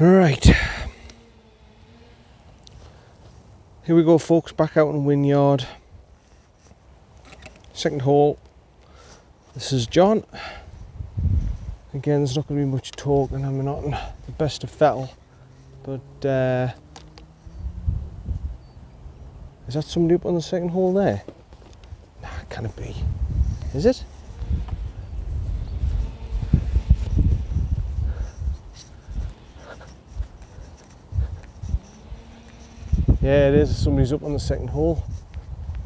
Right, here we go folks, back out in Wynyard. Second hole. This is John. Again, there's not going to be much talking, I'm not in the best of fettle, but is that somebody up on the second hole there? Nah, can it be? Is it? Yeah, it is. Somebody's up on the second hole.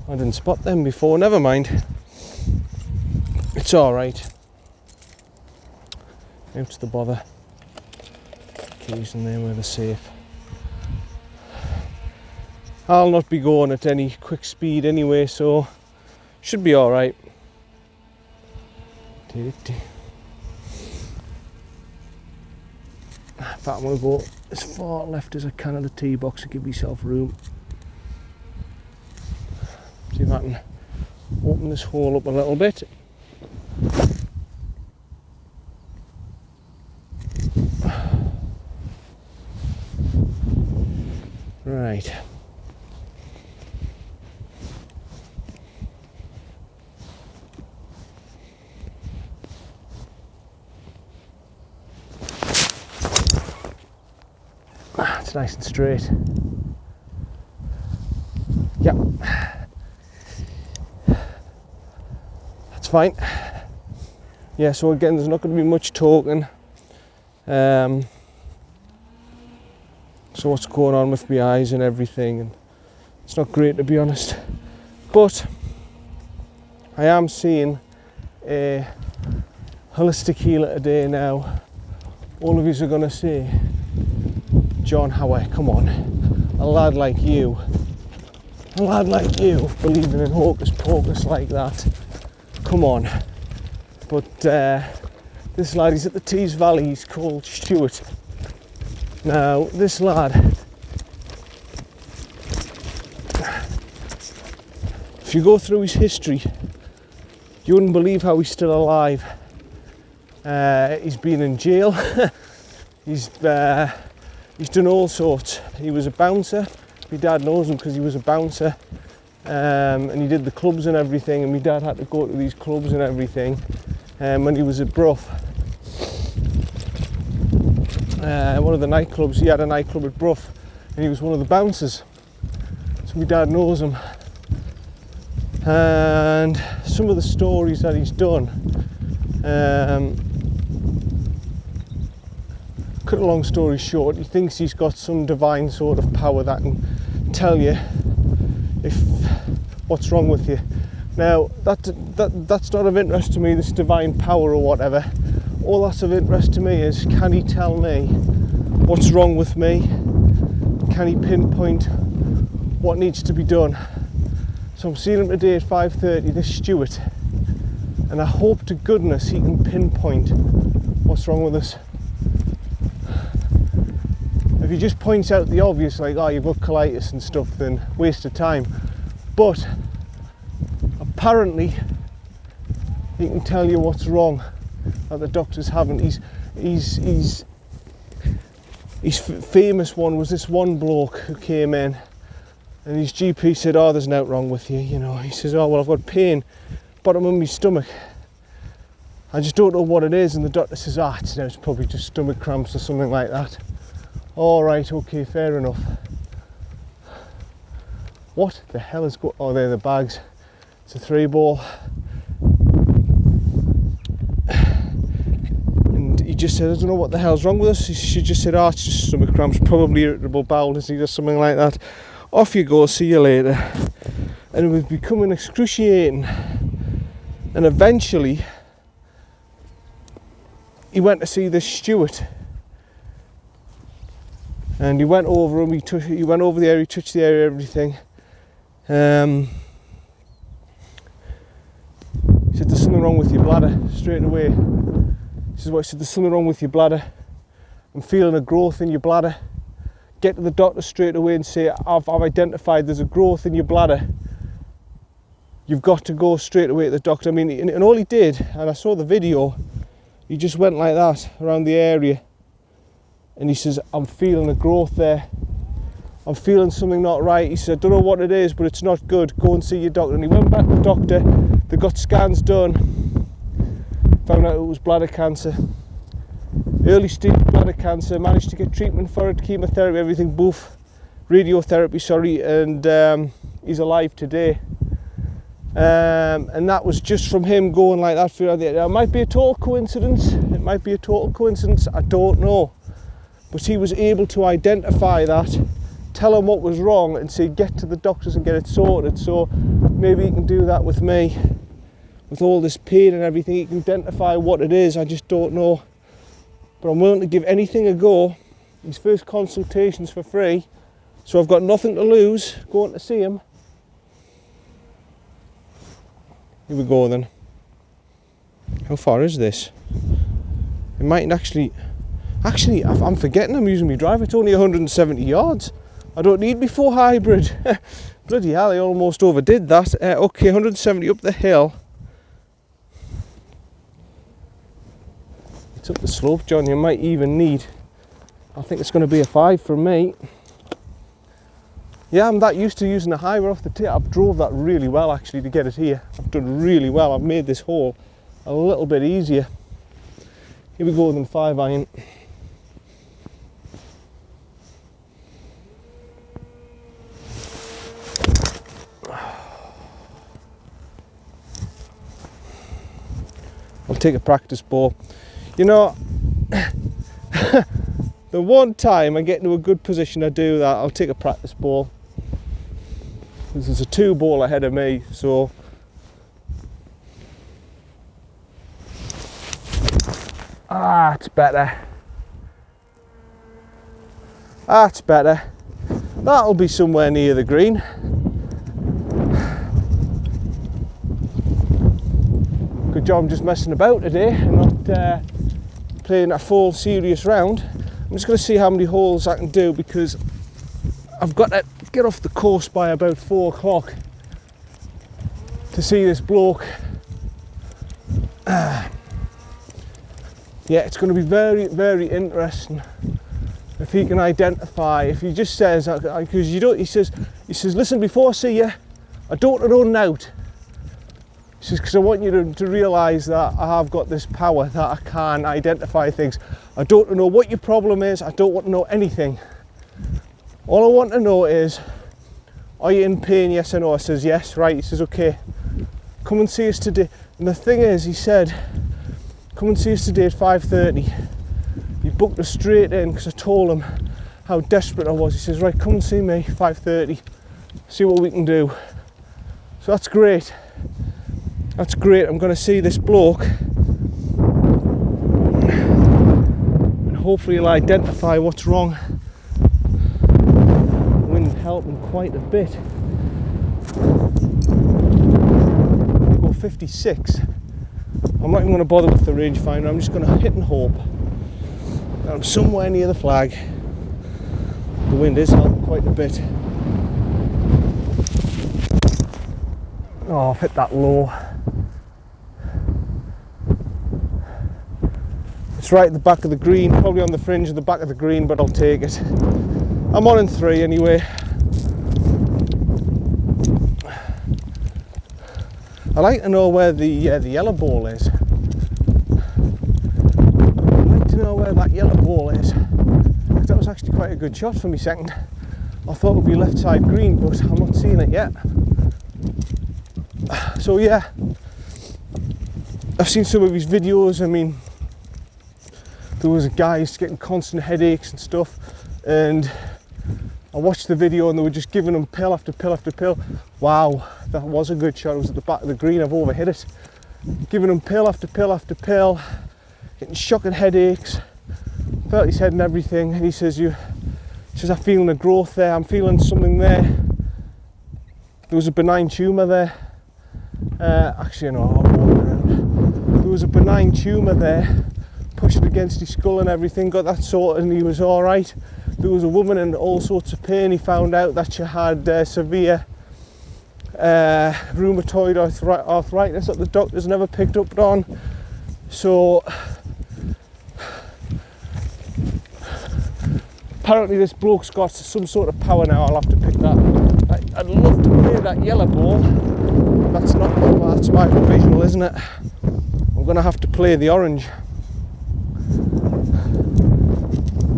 I didn't spot them before. Never mind. It's all right. Out to the bother. Keys in there where they're safe. I'll not be going at any quick speed anyway, so should be all right. In fact, I'm going to go as far left as I can of the tee box to give myself room. See if I can open this hole up a little bit. Right. It's nice and straight. Yep. That's fine. Yeah, so again, there's not going to be much talking. So what's going on with my eyes and everything, and it's not great to be honest. But I am seeing a holistic healer today now. All of you are going to say, John Howard, come on, a lad like you believing in hocus pocus like that, come on. But this lad, he's at the Tees Valley, he's called Stuart. Now this lad, if you go through his history, you wouldn't believe how he's still alive. He's been in jail. He's done all sorts. He was a bouncer. My dad knows him because he was a bouncer, and he did the clubs and everything, and my dad had to go to these clubs and everything when he was at Brough. One of the nightclubs, he had a nightclub at Brough, and he was one of the bouncers, so my dad knows him. And some of the stories that he's done, cut a long story short, he thinks he's got some divine sort of power that can tell you if what's wrong with you. Now that's not of interest to me, this divine power or whatever. All that's of interest to me is, can he tell me what's wrong with me? Can he pinpoint what needs to be done? So I'm seeing him today at 5:30, this Stuart, and I hope to goodness he can pinpoint what's wrong with us. If he just points out the obvious, like, oh, you've got colitis and stuff, then waste of time. But apparently he can tell you what's wrong that the doctors haven't. His famous one was this one bloke who came in, and his GP said, oh, there's nothing wrong with you, you know. He says, oh, well, I've got pain bottom of my stomach, I just don't know what it is. And the doctor says, it's probably just stomach cramps or something like that. All right, okay, fair enough. What the hell is going on? Oh, they're the bags. It's a 3-ball. And he just said, I don't know what the hell's wrong with us. She just said, it's just stomach cramps, probably irritable bowel disease or something like that. Off you go, see you later. And it was becoming excruciating. And eventually, he went to see this Stuart. And he went over him, he went over the area, he touched the area, everything. He said, there's something wrong with your bladder, straight away. He said, there's something wrong with your bladder. I'm feeling a growth in your bladder. Get to the doctor straight away and say, I've identified there's a growth in your bladder. You've got to go straight away to the doctor. I mean, and all he did, and I saw the video, he just went like that around the area. and he says, I'm feeling a growth there. I'm feeling something not right. He said, I don't know what it is, but it's not good. Go and see your doctor. And he went back to the doctor. They got scans done. Found out it was bladder cancer. Early stage bladder cancer. Managed to get treatment for it, chemotherapy, everything, both. Radiotherapy, sorry. And he's alive today. And that was just from him going like that. It might be a total coincidence. It might be a total coincidence. I don't know. But he was able to identify that, tell him what was wrong, and say get to the doctors and get it sorted. So maybe he can do that with me, with all this pain and everything. He can identify what it is. I just don't know, but I'm willing to give anything a go. His first consultation's for free, so I've got nothing to lose going to see him. Here we go then. How far is this? It might actually I'm forgetting I'm using my drive. It's only 170 yards. I don't need me 4 hybrid. Bloody hell, I almost overdid that. Okay, 170 up the hill. It's up the slope, John. You might even need, I think it's going to be a 5 from me. Yeah, I'm that used to using a highway off the tip. I've drove that really well actually to get it here. I've done really well. I've made this hole a little bit easier. Here we go then, 5 iron. I'll take a practice ball. You know, the one time I get into a good position I do that, I'll take a practice ball. There's a 2 ball ahead of me, so it's better. That's better. That'll be somewhere near the green. Good job I'm just messing about today and not playing a full serious round. I'm just going to see how many holes I can do, because I've got to get off the course by about 4 o'clock to see this bloke. Yeah, it's going to be very, very interesting if he can identify. If he just says, because you don't, he says, listen, before I see you, I don't know nout. He says, because I want you to realise that I have got this power that I can identify things. I don't know what your problem is. I don't want to know anything. All I want to know is, are you in pain, yes or no? I says, yes, right. He says, okay, come and see us today. And the thing is, he said, come and see us today at 5:30. He booked us straight in because I told him how desperate I was. He says, right, come and see me, 5:30, see what we can do. So that's great. That's great. I'm going to see this bloke and hopefully he'll identify what's wrong. Wind help him quite a bit. I'll go 56. I'm not even going to bother with the rangefinder. I'm just going to hit and hope that I'm somewhere near the flag. The wind is helping quite a bit. Oh, I've hit that low. It's right at the back of the green, probably on the fringe of the back of the green, but I'll take it. I'm on in 3 anyway. I'd like to know where the yellow ball is. I'd like to know where that yellow ball is. That was actually quite a good shot for me second. I thought it would be left side green, but I'm not seeing it yet. So yeah, I've seen some of his videos. I mean, there was a guy who's getting constant headaches and stuff, and I watched the video and they were just giving him pill after pill after pill. Wow, that was a good shot. It was at the back of the green. I've overhit it. Giving him pill after pill after pill, getting shocking headaches, felt his head and everything. And he says, I'm feeling a growth there. I'm feeling something there. There was a benign tumour there. Actually, no, there was a benign tumour there, pushing against his skull and everything, got that sorted and he was alright. There was a woman in all sorts of pain. He found out that she had severe rheumatoid arthritis that the doctors never picked up on. So apparently this bloke's got some sort of power now. I'll have to pick that. I'd love to play that yellow ball. That's not, well, that's my provisional, isn't it? I'm going to have to play the orange.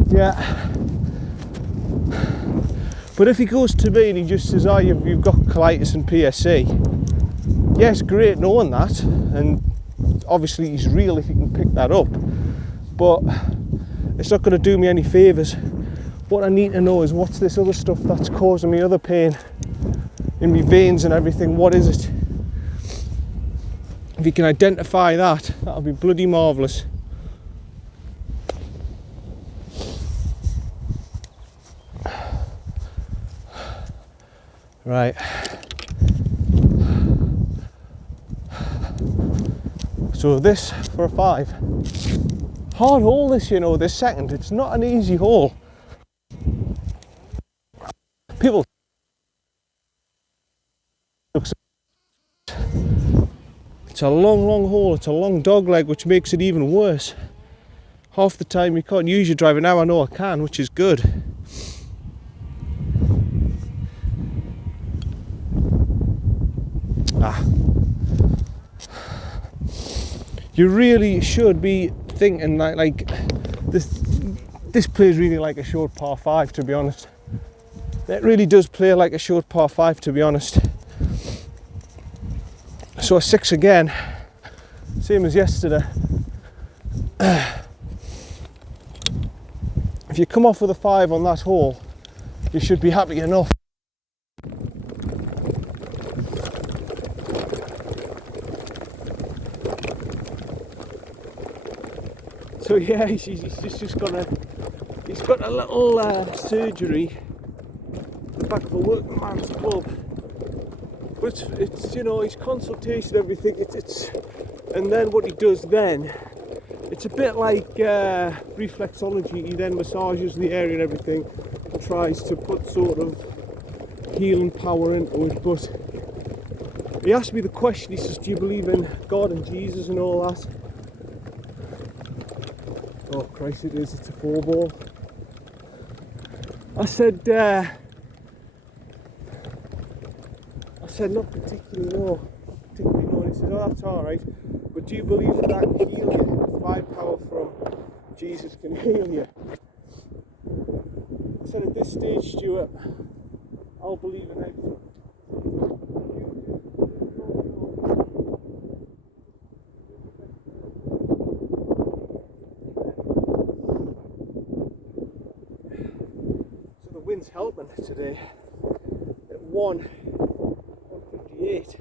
Yeah. But if he goes to me and he just says, oh, you've got colitis and PSC, yes, great knowing that, and obviously he's real if he can pick that up, but it's not going to do me any favours. What I need to know is, what's this other stuff that's causing me other pain in my veins and everything? What is it? If you can identify that, that'll be bloody marvellous. Right. So this for a 5. Hard hole this, you know, this second. It's not an easy hole. People, it's a long hole. It's a long dog leg, which makes it even worse. Half the time you can't use your driver. Now I know I can, which is good. You really should be thinking like this plays really like a short par 5, to be honest. It really does play like a short par 5, to be honest. So a 6 again, same as yesterday. If you come off with a 5 on that hole, you should be happy enough. So yeah, he's just got a little surgery in the back of a working man's club. But it's you know, his consultation, everything. It's and then what he does then, it's a bit like reflexology. He then massages the area and everything, and tries to put sort of healing power into it. But he asked me the question. He says, "Do you believe in God and Jesus and all that?" Oh Christ, it is, it's a 4 ball. I said not particularly, no. He said, oh, that's alright, but do you believe that can heal you? Divine power from Jesus can heal you? I said, at this stage, Stuart, I'll believe in anything. Wind's helping today at 1:58.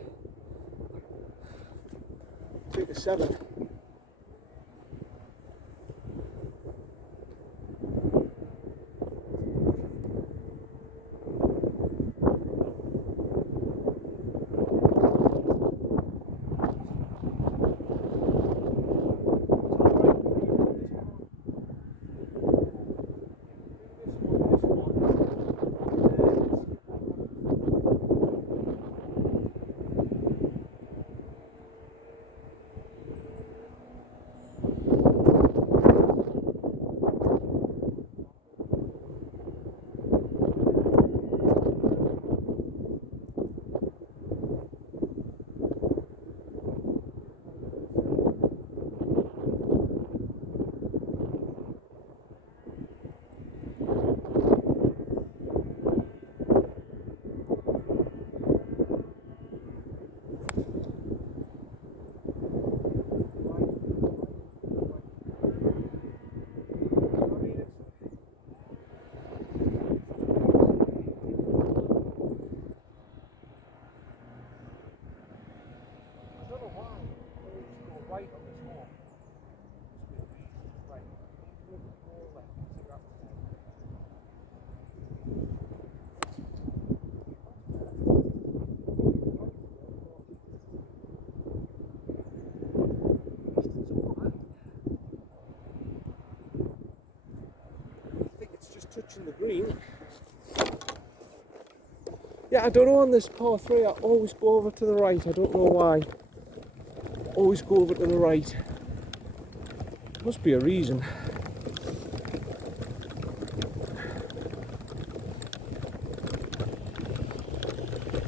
Take a 7. Touching the green. Yeah, I don't know, on this par 3 I always go over to the right. I don't know why. Always go over to the right. Must be a reason.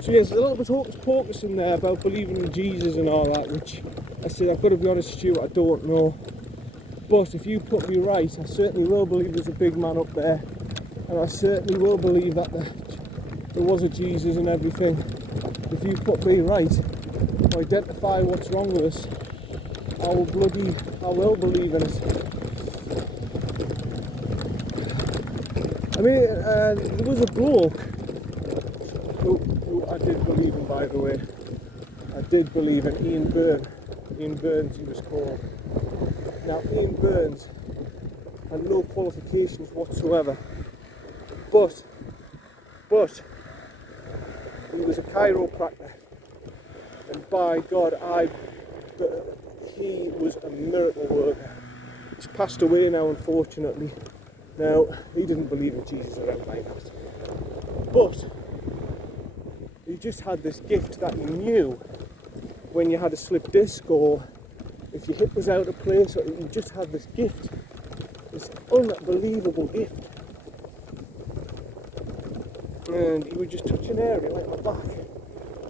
So yes, there's a little bit hocus pocus in there about believing in Jesus and all that, which I said, I've got to be honest, Stuart, I don't know. But if you put me right, I certainly will believe there's a big man up there, and I certainly will believe that there was a Jesus and everything. If you put me right, or identify what's wrong with us, I will believe in it. I mean, there was a bloke who I did believe in, by the way. I did believe in Ian Burns, he was called. Now, Ian Burns had no qualifications whatsoever, but he was a chiropractor, and by God, he was a miracle worker. He's passed away now, unfortunately. Now, he didn't believe in Jesus or anything like that, but he just had this gift that he knew when you had a slip disc, or if your hip was out of place, or you just had this gift, this unbelievable gift. And he would just touch an area like my back,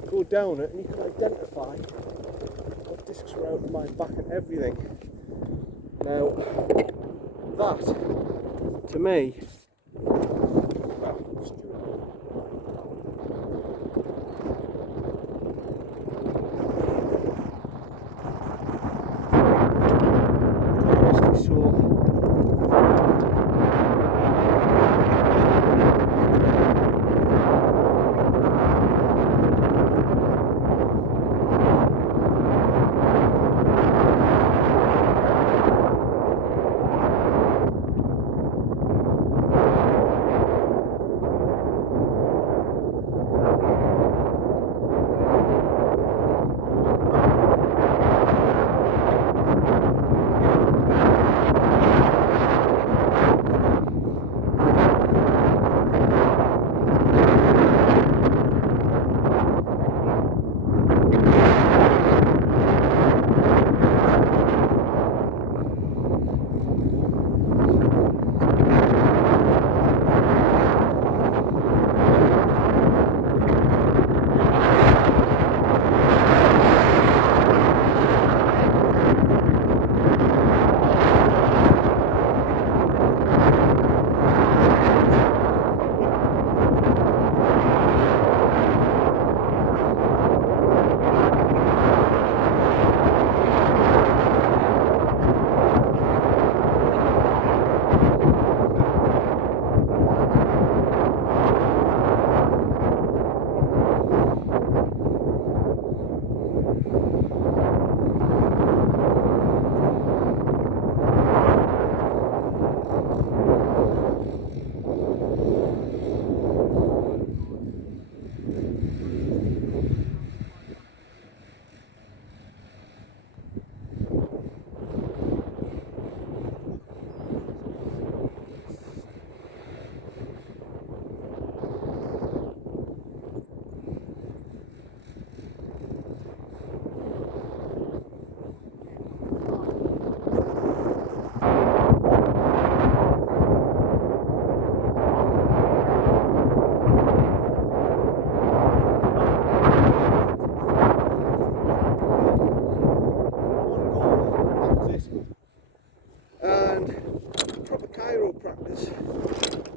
go down it, and he could identify what discs were out of my back and everything. Now, that, to me,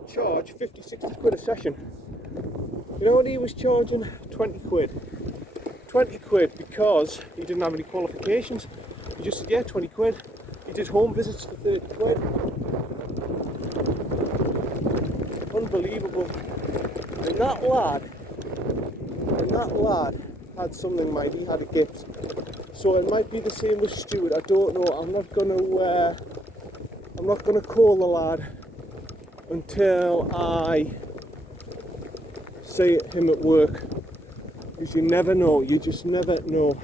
charge 50, 60 quid a session. You know what he was charging? 20 quid. 20 quid because he didn't have any qualifications. He just said, yeah, 20 quid. He did home visits for 30 quid. Unbelievable. And that lad had something, mate. He had a gift. So it might be the same with Stuart. I don't know. I'm not gonna call the lad until I see him at work, because you never know. You just never know.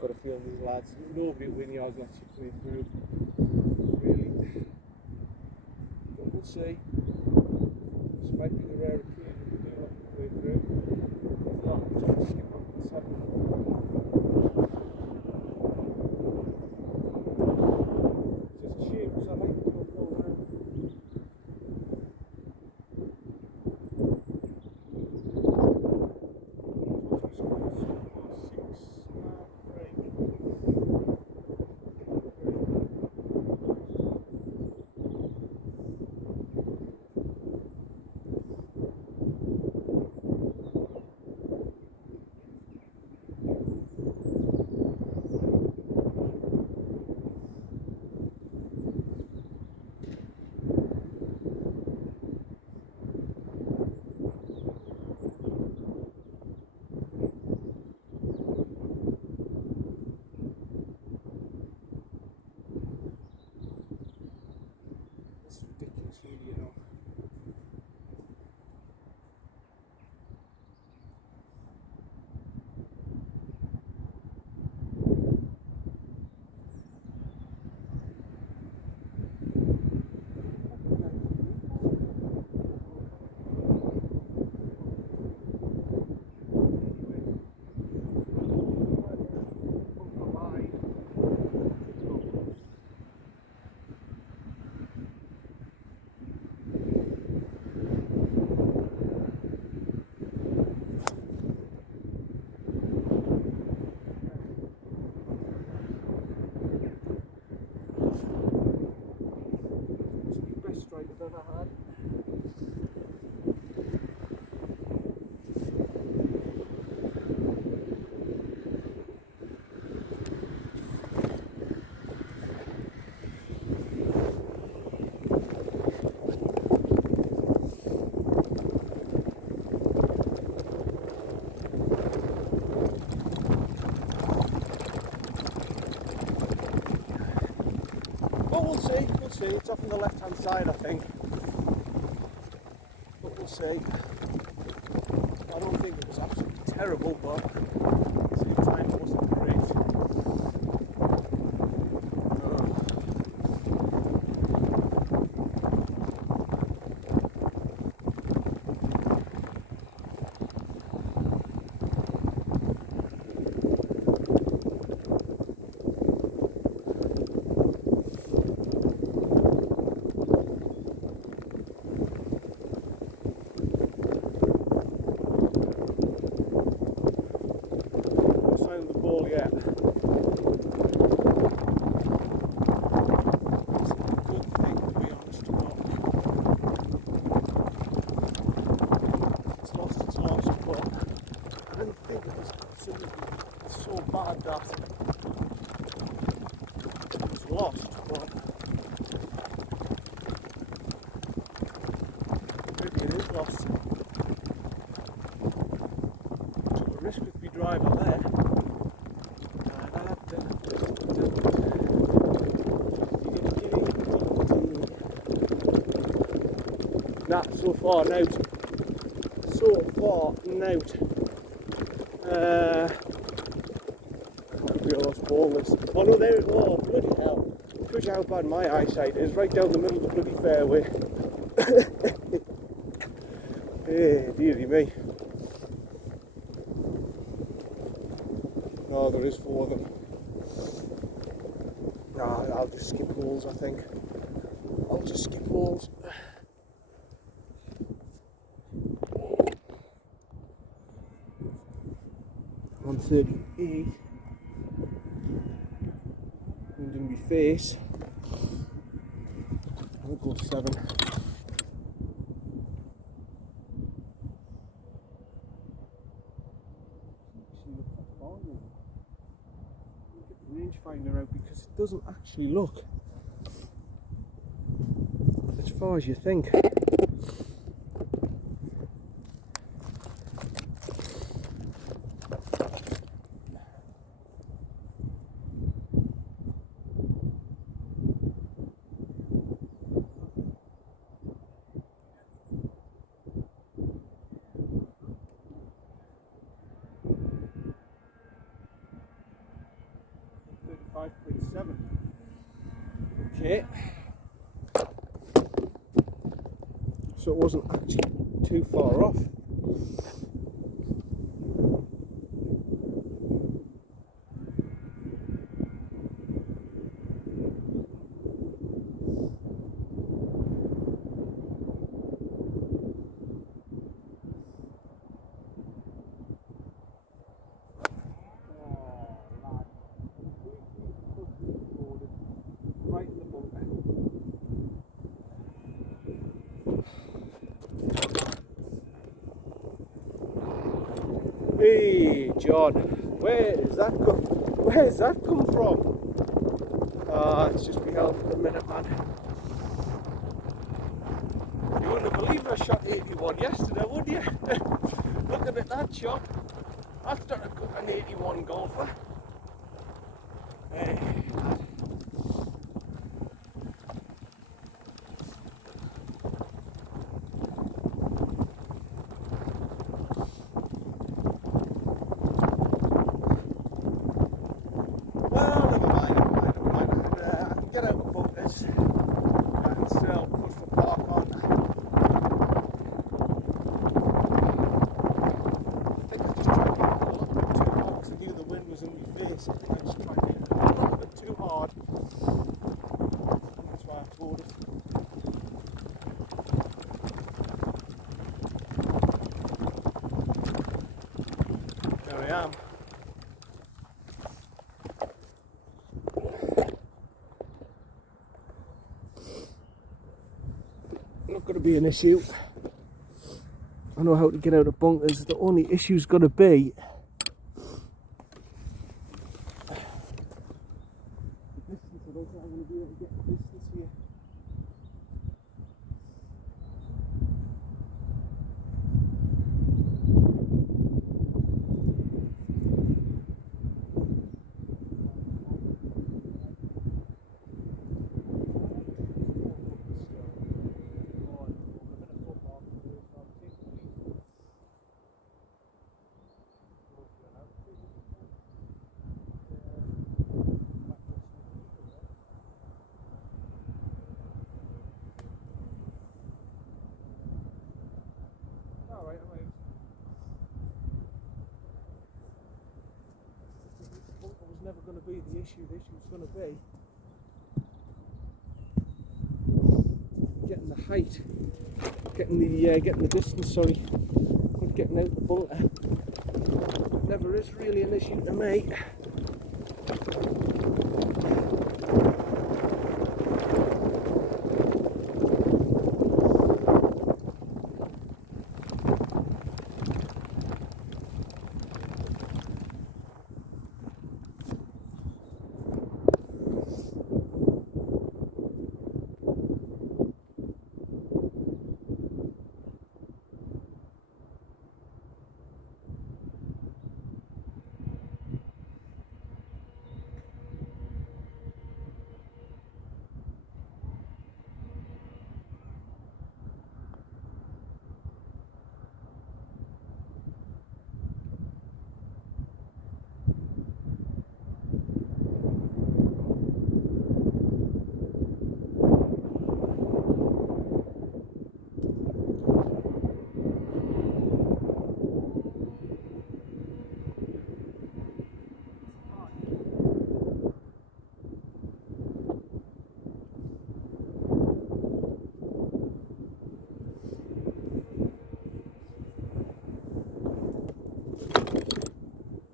Got to feel these lads. Nobody at Wynyard lets you play through. Really. But we'll see. This might be the rare occasion we do let you play through. If not, it's off on the left hand side, I think. But we'll see. I don't think it was absolutely terrible, but at the same time it wasn't great. Yet. It's a good thing, to be honest, but it's lost, but I didn't think it was absolutely so bad that it was lost, but maybe it is lost. Took a risk with my driver there. Nah, so far out. That'll be all those boulders. Oh no, there it was. Bloody hell. Shows you how bad my eyesight is. Right down the middle of the bloody fairway. Hey, dearie me. No, there is 4 of them. Nah, I'll just skip holes, I think. I'll just skip holes. 138. And in my face. I'll go 7. Rangefinder out because it doesn't actually look as far as you think. Okay, so it wasn't actually too far off. Hey John, where's that come from? It's just me help at the minute, man. You wouldn't believe I shot 81 yesterday, would you? Looking at that shot, after an 81 golfer. Hey, God. Not going to be an issue. I know how to get out of bunkers. The only issue's going to be the distance. I don't think I'm going to be able to get the distance here. issue. The issue is going to be getting the height, getting the distance. Sorry, not getting out the bunker. Never is really an issue to me.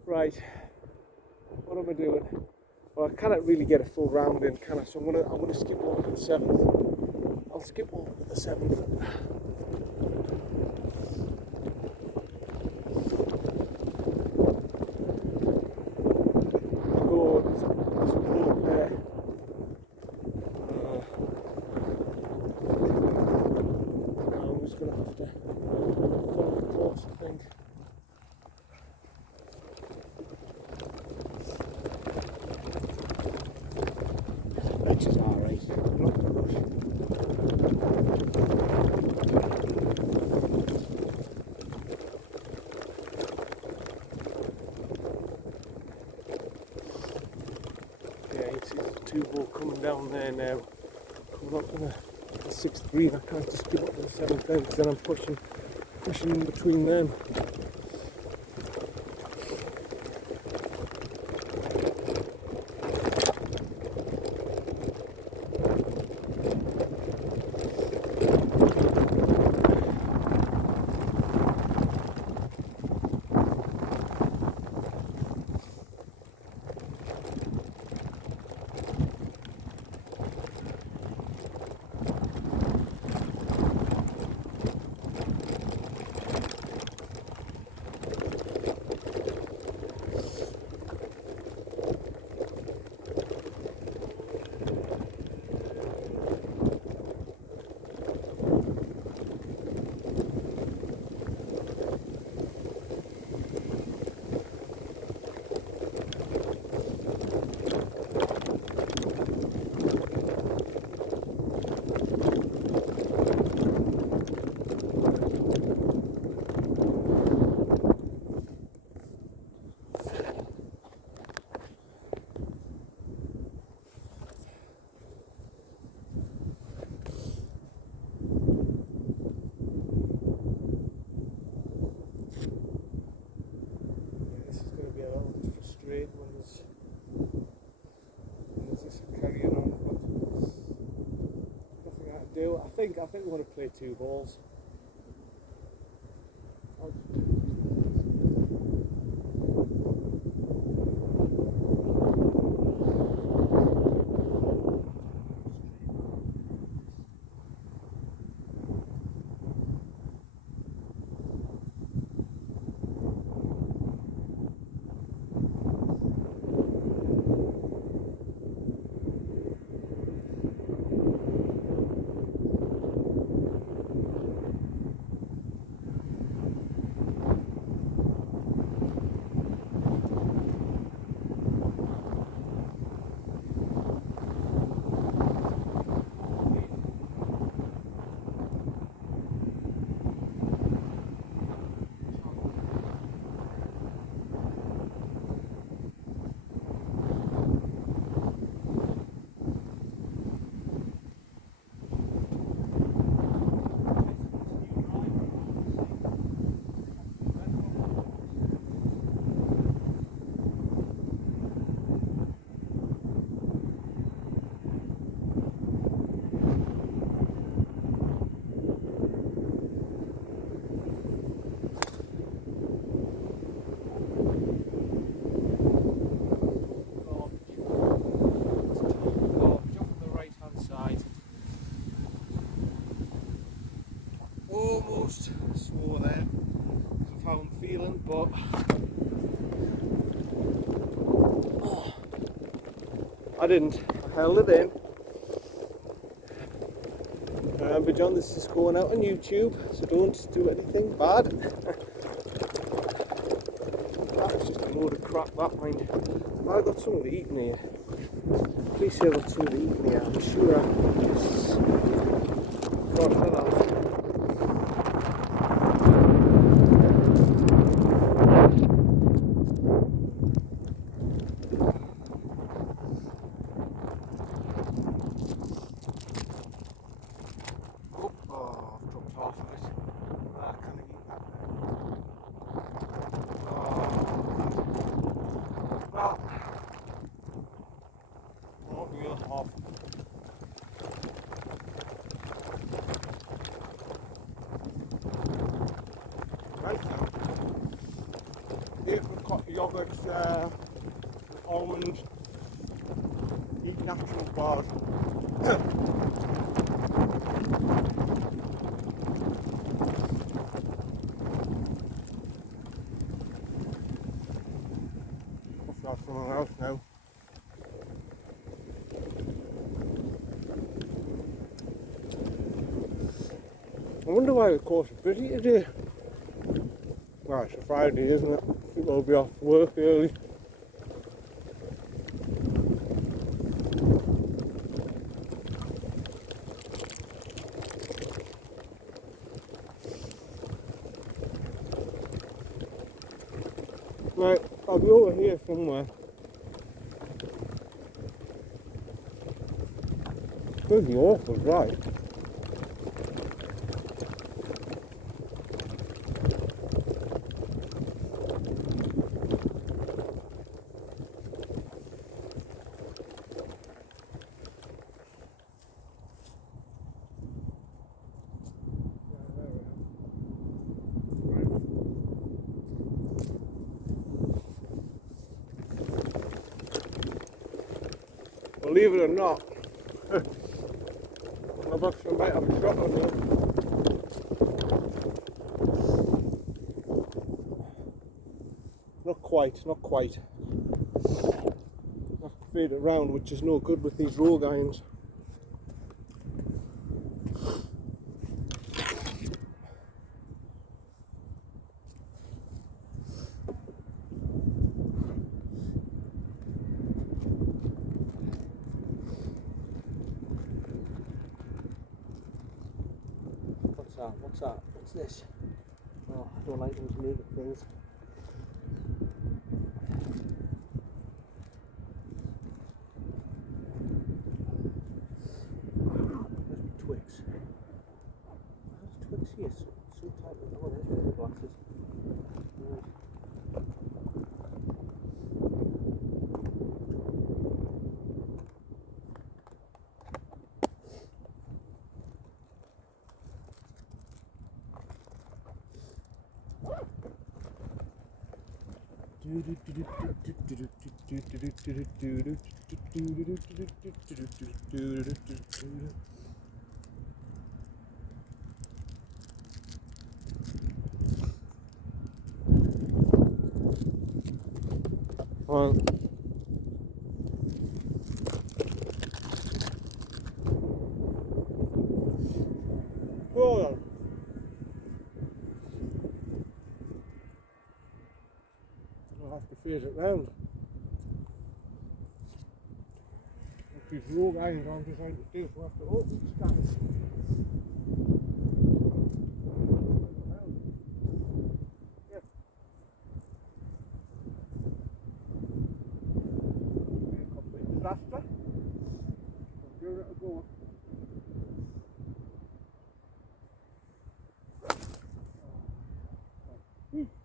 Right, what am I doing? Well, I cannot really get a full round in, can I? So I'm gonna skip over to the 7th. I'll skip over to the 7th. Go this road there. I'm just gonna have to follow the course, I think. Which is alright. I'm not gonna rush. Yeah, you see the 2 ball coming down there now. Coming up to the 6th green. I can't just go up to the 7th then, because then I'm pushing in between them. I think we want to play 2 balls. almost swore there of how I'm feeling, but I didn't. I held it in. Remember, John, this is going out on YouTube, so don't do anything bad. That was just a load of crap, that mind. Have I got something to eat in here? Please say I've got something to eat in here. I'm sure I just got that out. Apricot yogurt, almond, eat natural bars. Must have something else now. I wonder why the course is busy today. Well, it's a Friday, isn't it? People will be off work early. Right, I'll be over here somewhere. Pretty awful, right? Believe it or not, I've actually might have a shot on here. Not quite. I have to fade it round, which is no good with these rogue irons. What's that? What's this? Oh, I don't like those naked things. There's twigs. There's twigs here. So tight. Oh, there's my glasses. Hold on. I'll have to phase it round. If these rogue irons aren't designed to do, we'll have to open the stand. Yeah. Be a complete disaster. I'll give it a go.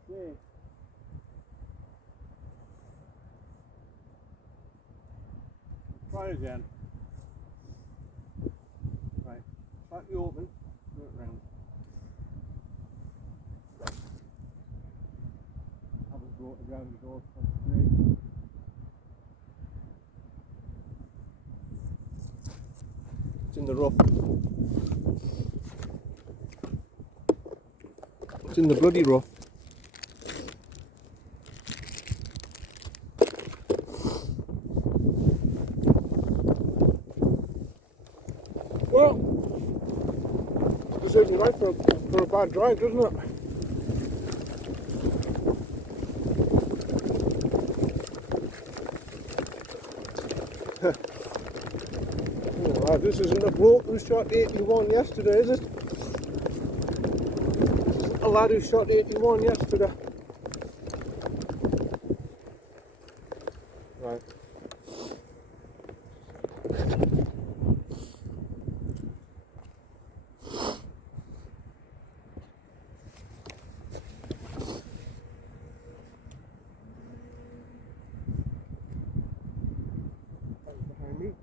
Yeah. Try again. Right, slightly open, do it round. Haven't brought it round the door from straight. It's in the rough. It's in the bloody rough. Well, it's certainly right for a bad drive, doesn't it? Oh, this isn't a bloke who shot 81 yesterday, is it? This isn't a lad who shot 81 yesterday. Right. Behind me.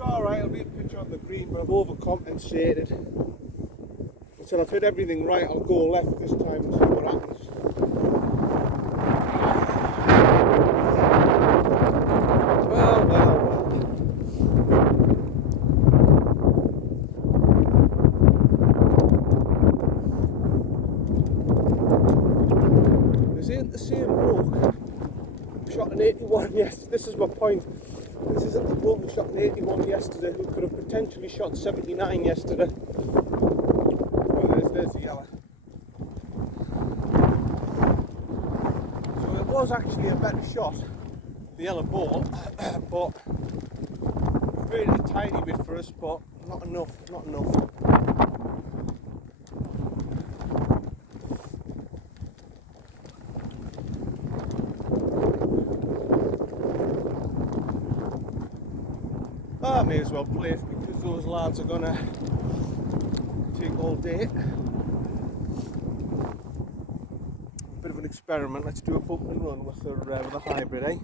Alright, I'll be a pitch on the green, but I've overcompensated. So I've hit everything right, I'll go left this time and see what happens. Well. This ain't the same bloke. Shot an 81, yes, this is my point. This isn't the bloke who shot an 81 yesterday, who could have potentially shot 79 yesterday. Oh, there's the yellow. So it was actually a better shot, the yellow ball, but faded a tiny bit for us, but not enough. I may as well play it because those lads are gonna take all day. Bit of an experiment. Let's do a bump and run with the hybrid, eh?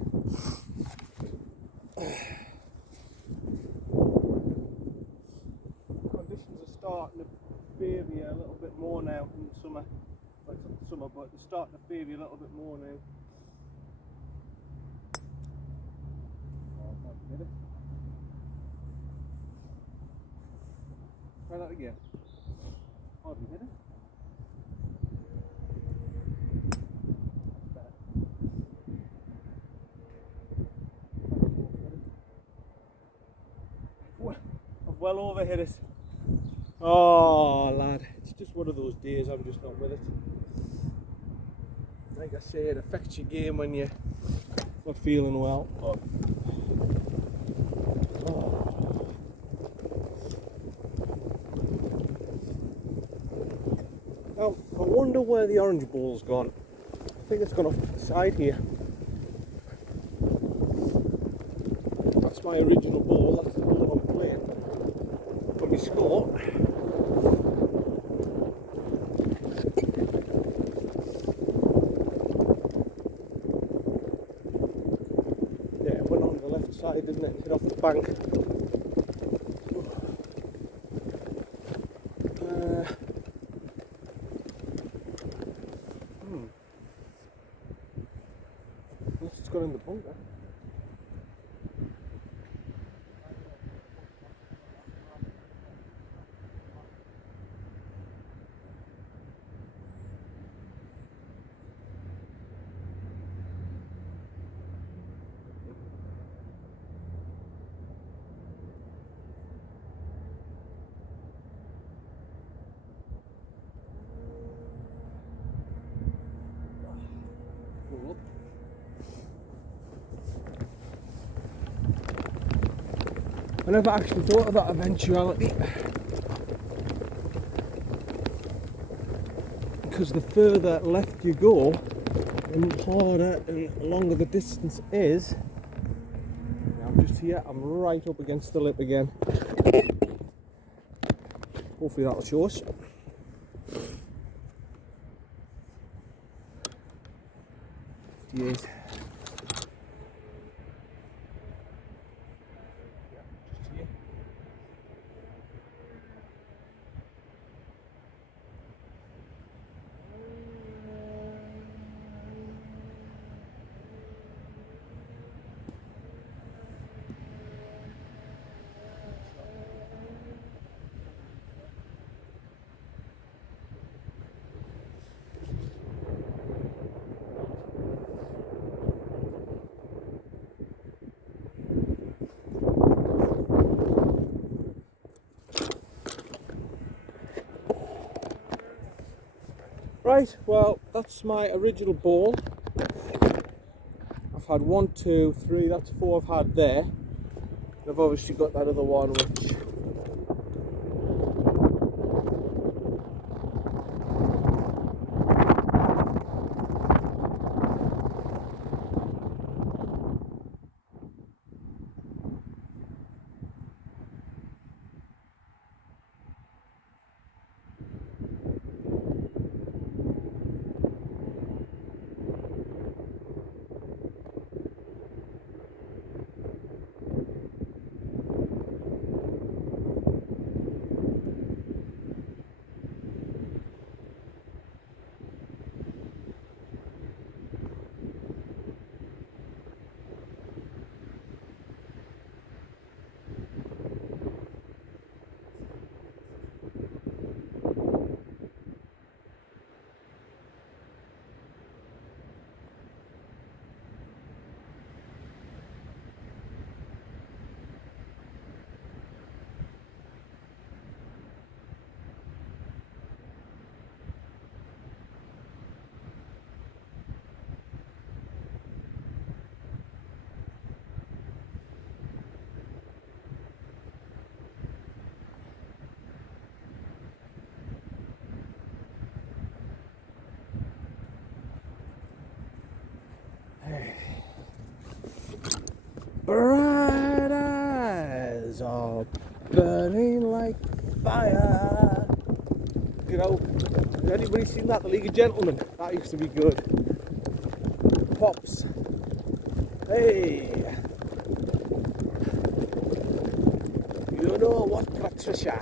Conditions are starting to favour you a little bit more now in the summer. Well, it's not the summer, but they're starting to favour you a little bit more now. Oh, can't get it. Try that again. Hardly hit it. I've well overhit it. Oh, lad. It's just one of those days, I'm just not with it. Like I say, it affects your game when you're not feeling well. Oh. Now, I wonder where the orange ball's gone. I think it's gone off to the side here. That's my original ball, that's the ball I'm playing for my score. Yeah, it went on the left side, didn't it? Hit off the bank. It's got in the bunker. I never actually thought of that eventuality, because the further left you go and harder and longer the distance is. I'm just here. I'm right up against the lip again. Hopefully that'll show us. Yes. Right, well, that's my original ball. I've had 1, 2, 3, that's 4 I've had there. And I've obviously got that other one which bright eyes are burning like fire. You know, has anybody seen that? The League of Gentlemen? That used to be good. Pops. Hey. You know what, Patricia?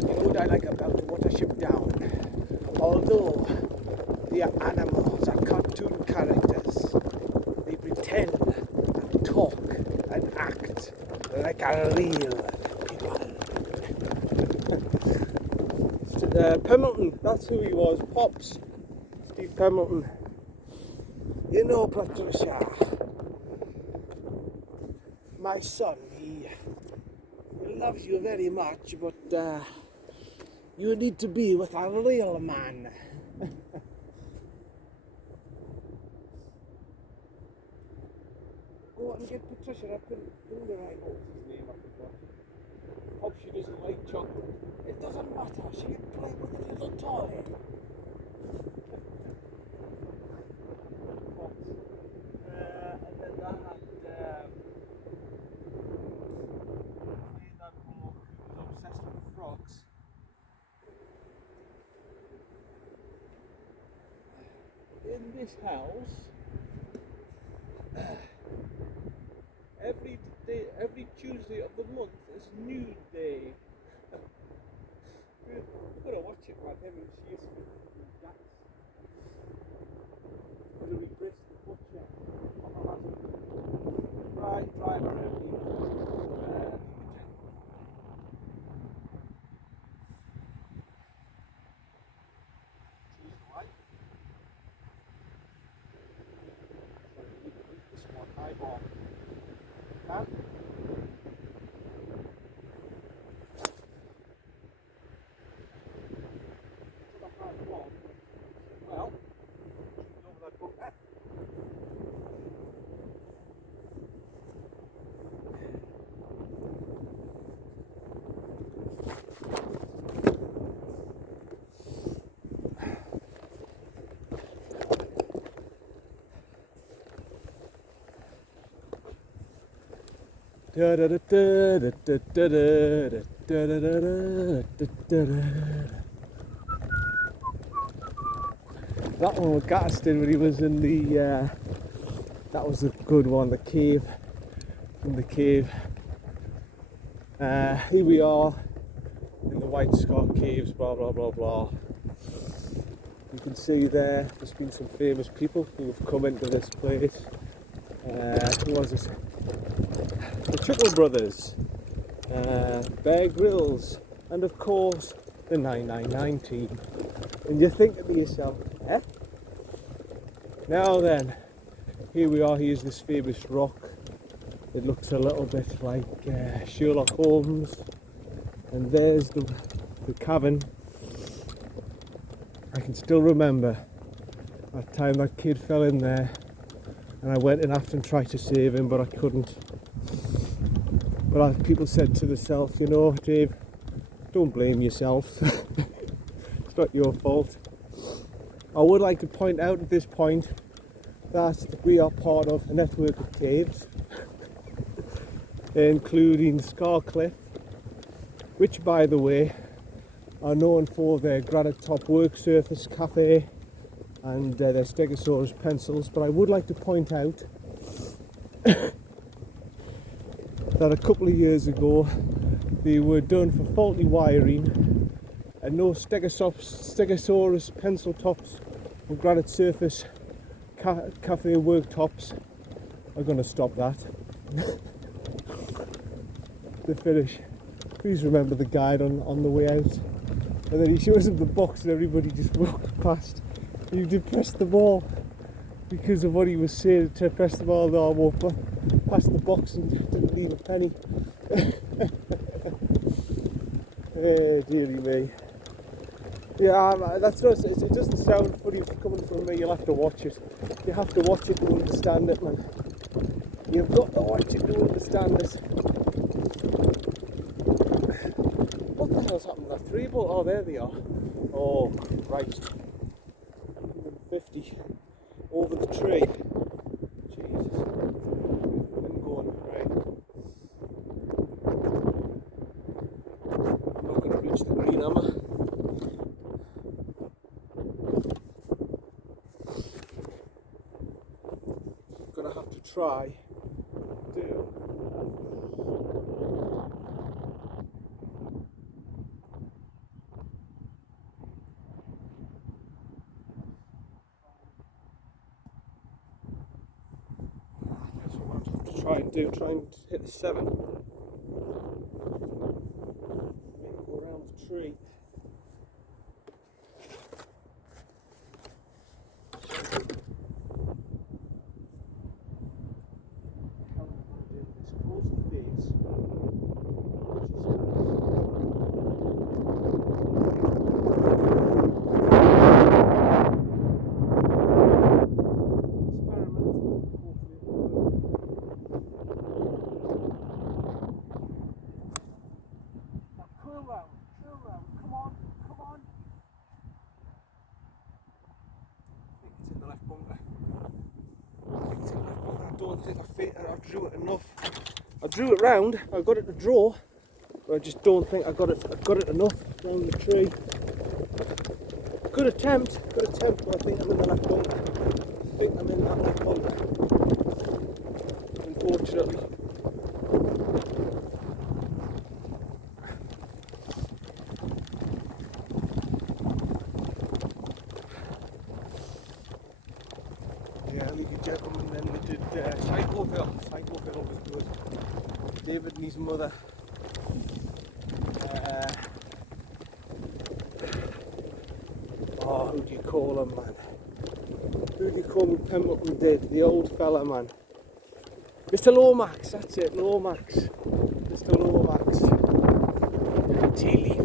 You know what I like about Watership Down? Although they are animals and cartoon characters, they pretend and talk and act like a real people. Pemberton, that's who he was, Pops. Steve Pemberton. You know, Patricia, my son, he loves you very much, but you need to be with a real man. Go out and get Patricia. I couldn't remember his name, I forgot. Hope she doesn't like chocolate. It doesn't matter, she can play with a little toy. And then that had that bloke who was obsessed with frogs. In this house, every Tuesday of the month is nude day. We're gonna watch it, man. Him and she is that's gonna be Chris the butcher. Right. This one, eyeball. Can? Well, over that book. That one with Gatterston when he was in the that was a good one, the cave. In the cave. Here we are in the White Scar Caves, blah blah blah blah. You can see there's been some famous people who have come into this place. Who was it? The Triple Brothers, Bear Grylls, and of course the 999 team. And you're thinking to yourself, eh? Now then, here we are, here's this famous rock. It looks a little bit like Sherlock Holmes. And there's the cavern. I can still remember that time that kid fell in there and I went in after and tried to save him, but I couldn't. But people said to themselves, you know, Dave, don't blame yourself. It's not your fault. I would like to point out at this point that we are part of a network of caves, including Scarcliff, which, by the way, are known for their granite top work surface cafe and their Stegosaurus pencils. But I would like to point out that a couple of years ago they were done for faulty wiring, and no Stegosaurus pencil tops or granite surface cafe worktops are going to stop that. The finish. Please remember the guide on the way out. And then he shows him the box and everybody just walked past. He depressed them all because of what he was saying to press them all. I walked past the box and didn't leave a penny. Dearie me. Yeah, that's not, it doesn't sound funny coming from me. You'll have to watch it. You have to watch it to understand it, man. You've got to watch it to understand it. What the hell's happened to that 3 ball? Oh, there they are. Oh, Christ. 150 over the tree. Jesus. I'm going, right. I'm not going to reach the green, am I? I'm going to have to try. Try and hit the 7. Maybe go around the tree. How am I going to do this? Close the face. I drew it enough. I drew it round. I got it to draw, but I just don't think I got it enough round the tree. Good attempt, but I think I'm in the left bunker. I think I'm in that left bunker. Unfortunately. Yeah, we did Gentleman, then we did Psychoville. Psychoville was good. David and his mother. Who do you call him, man? Who do you call me Pembrokeshire did? The old fella, man. Mr. Lomax, that's it, Lomax. Mr. Lomax. Tea leaf.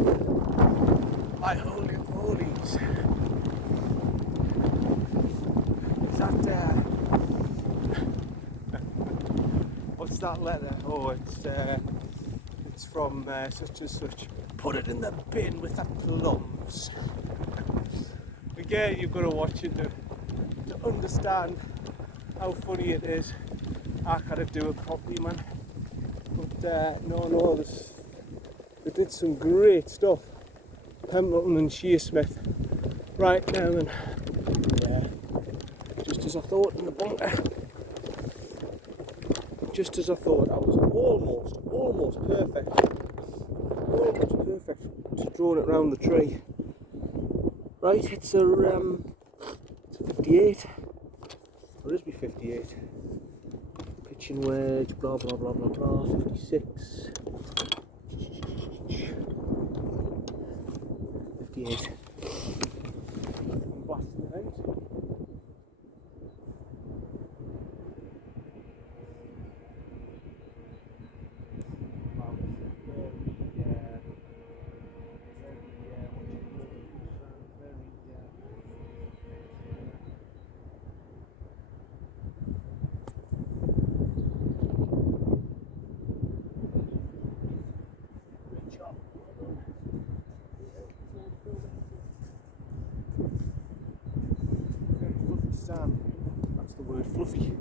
My holy of holies. Is that what's that letter? Oh, it's from such and such. Put it in the bin with the plums. Again, you've got to watch it to understand how funny it is. I gotta do it properly, man. But no, they did some great stuff. Pemberton and Shearsmith. Right now then, yeah, just as I thought in the bunker. Just as I thought, I was almost perfect. Almost perfect. Just drawing it round the tree. Right, it's a 58. Where is me 58? Pitching wedge, blah blah blah blah blah. 56. 58. I'm blasting it out. That's the word, fluffy.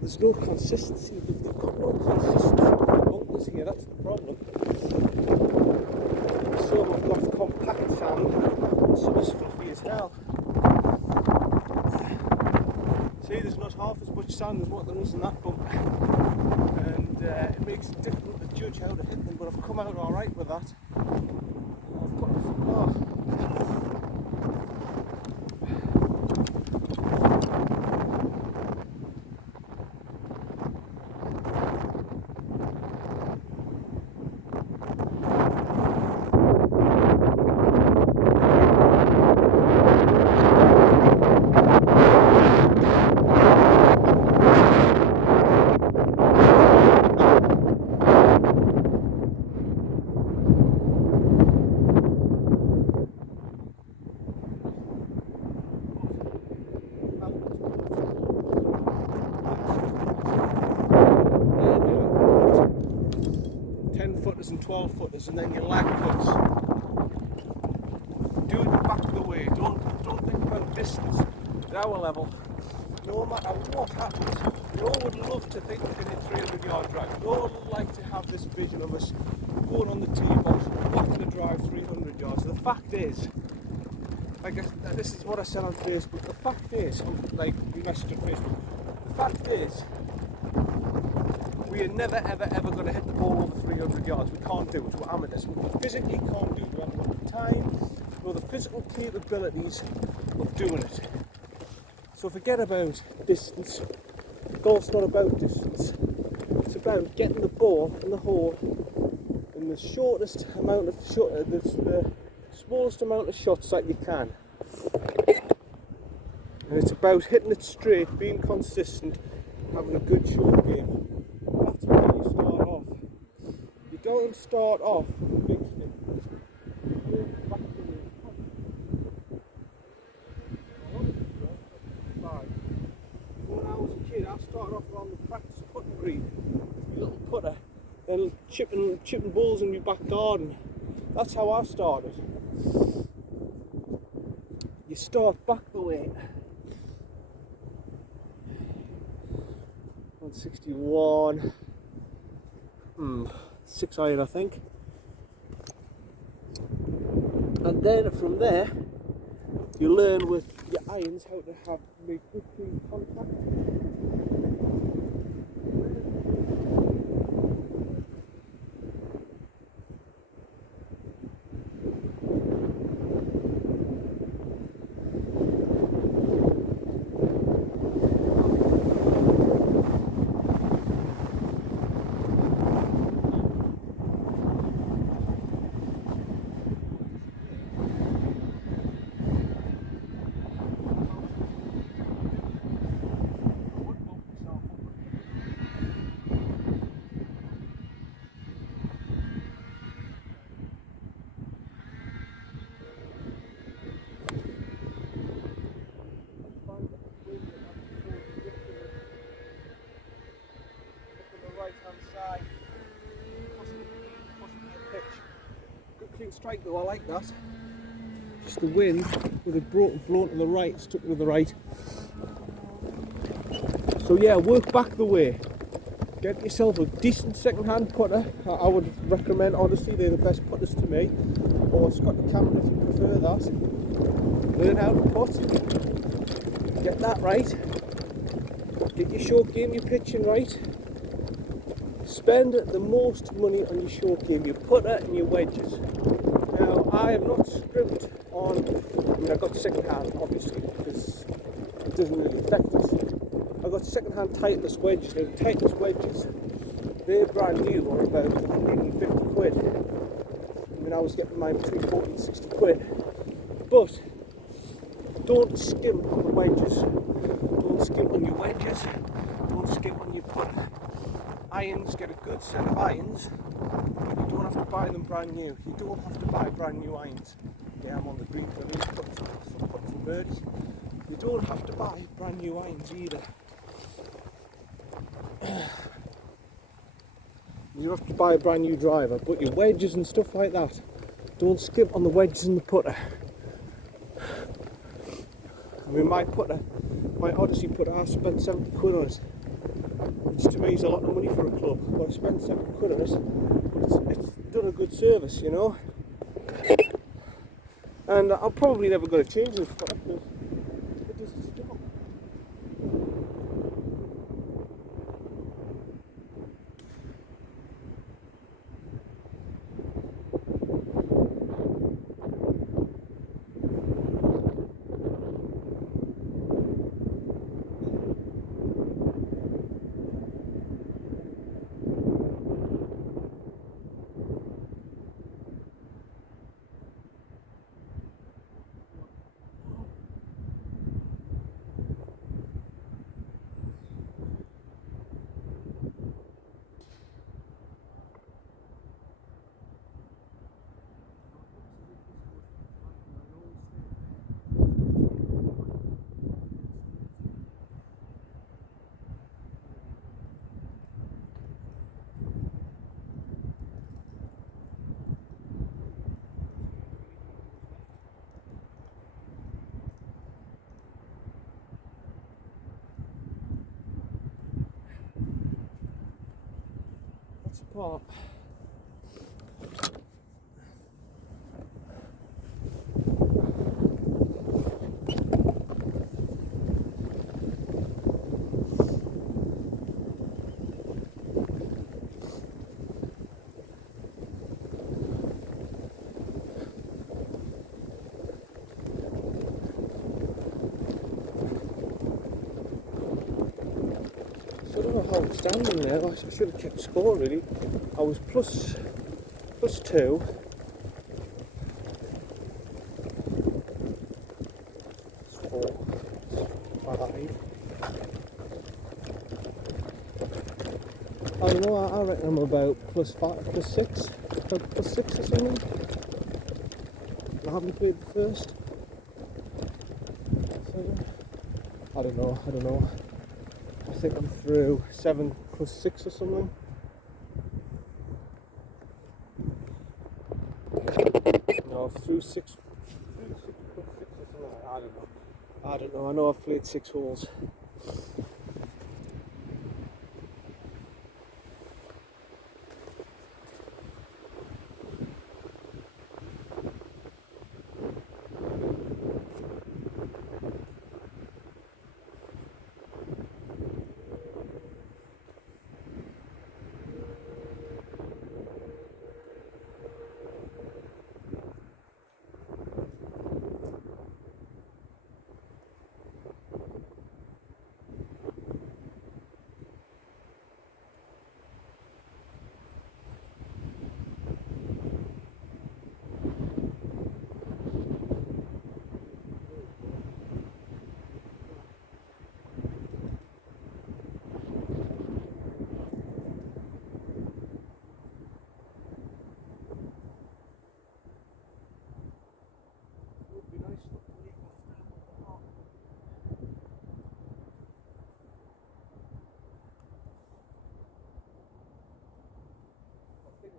There's no consistency. They've got no consistency bunkers here. That's the problem. Some have got compact sand, and some is fluffy as hell. See, there's not half as much sand as what there is in that bunker, and it makes it difficult to judge how to hit them. But I've come out all right with that. I've got and 12 footers, and then your lag cuts. Do it back the way. Don't think about distance. At our level, no matter what happens, we all would love to think we can hit 300 yard drive. We all like to have this vision of us going on the tee box, whacking a drive 300 yards. The fact is, this is what I said on Facebook. The fact is, like we messaged on Facebook. The fact is, we are never ever going to hit the ball over 300 yards. We can't do it. We're amateurs. We physically can't do it. We haven't got the time or the physical capabilities of doing it. So forget about distance. Golf's not about distance. It's about getting the ball in the hole in the shortest amount of the smallest amount of shots that you can. And it's about hitting it straight, being consistent, having a good short game. That's where you start off. You don't start off with a big stick. You go back to the when I was a kid, I started off on the practice putting green, a little putter, then chipping balls in my back garden. That's how I started. You start back the way. 161, 6 iron I think, and then from there you learn with your irons how to make good clean contact. Side, possibly a pitch. Good clean strike though, I like that. Just the wind with it blown to the right, stuck to the right. So yeah, work back the way. Get yourself a decent second-hand putter. I would recommend, honestly, they're the best putters to me. Or Scott Cameron if you prefer that. Learn how to putt. Get that right. Get your short game, your pitching right. Spend the most money on your short game, your putter and your wedges. Now, I have not scrimped on, I mean, I got second-hand, obviously, because it doesn't really affect us. I got second-hand Titleist wedges. Now, Titleist wedges, they're brand new, or about 150 quid. I mean, I was getting mine between 40 and 60 quid. But don't skimp on the wedges. Don't skimp on your wedges. Don't skimp on your putter. Irons, get a good set of irons. You don't have to buy them brand new. You don't have to buy brand new irons. Yeah, I'm on the green for me, putting some birdies. You don't have to buy brand new irons either. You don't have to buy a brand new driver, but your wedges and stuff like that, don't skimp on the wedges and the putter. I mean, my Odyssey putter, I spent 70 quid on it, which to me is a lot of money for a club. But I spent 70 quid on it, but it's done a good service, you know. And I'm probably never going to change this putter because it does its job. Apart. So I don't know how I'm standing there. I should have kept score really. I was plus 2. It's 4. 5. I don't know, I reckon I'm about plus 5, plus 6. Plus 6 or something. I haven't played the first. So, I don't know. I think I'm through 7 plus 6 or something. No, through 6 plus 6 or something. I don't know. I know I've played 6 holes.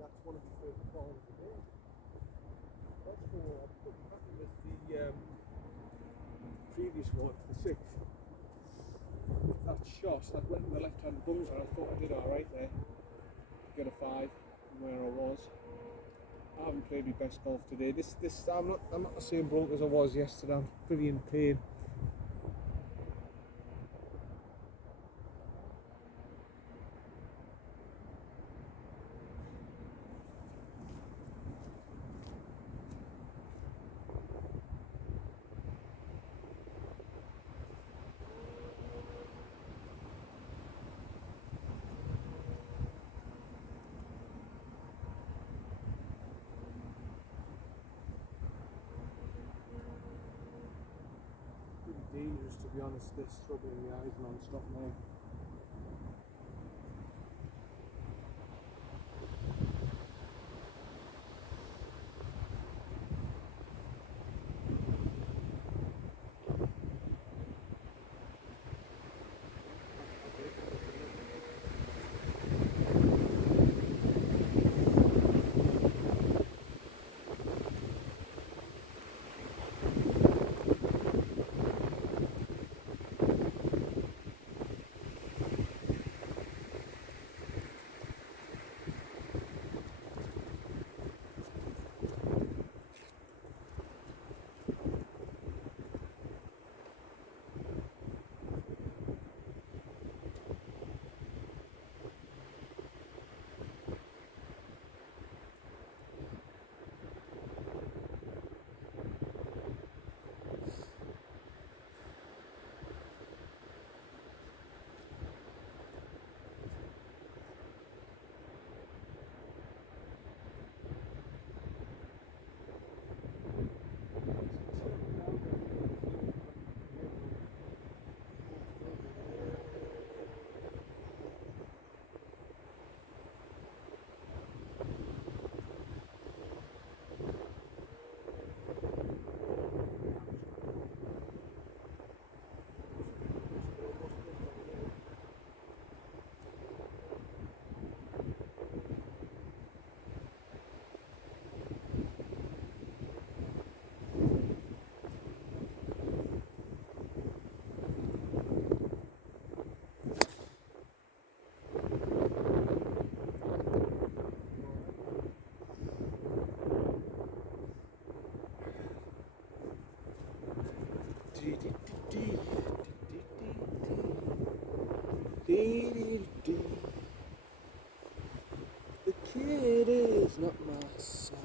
That's one of the first calls of the day. That's for I'm pretty happy with the previous one, the 6th. that shot that went in the left hand bunker, I thought I did alright there. Get a 5 from where I was. I haven't played my best golf today. I'm not the same broke as I was yesterday. I'm pretty in pain. Dangerous, to be honest, this struggling the eyes non-stop now. The kid is not my son.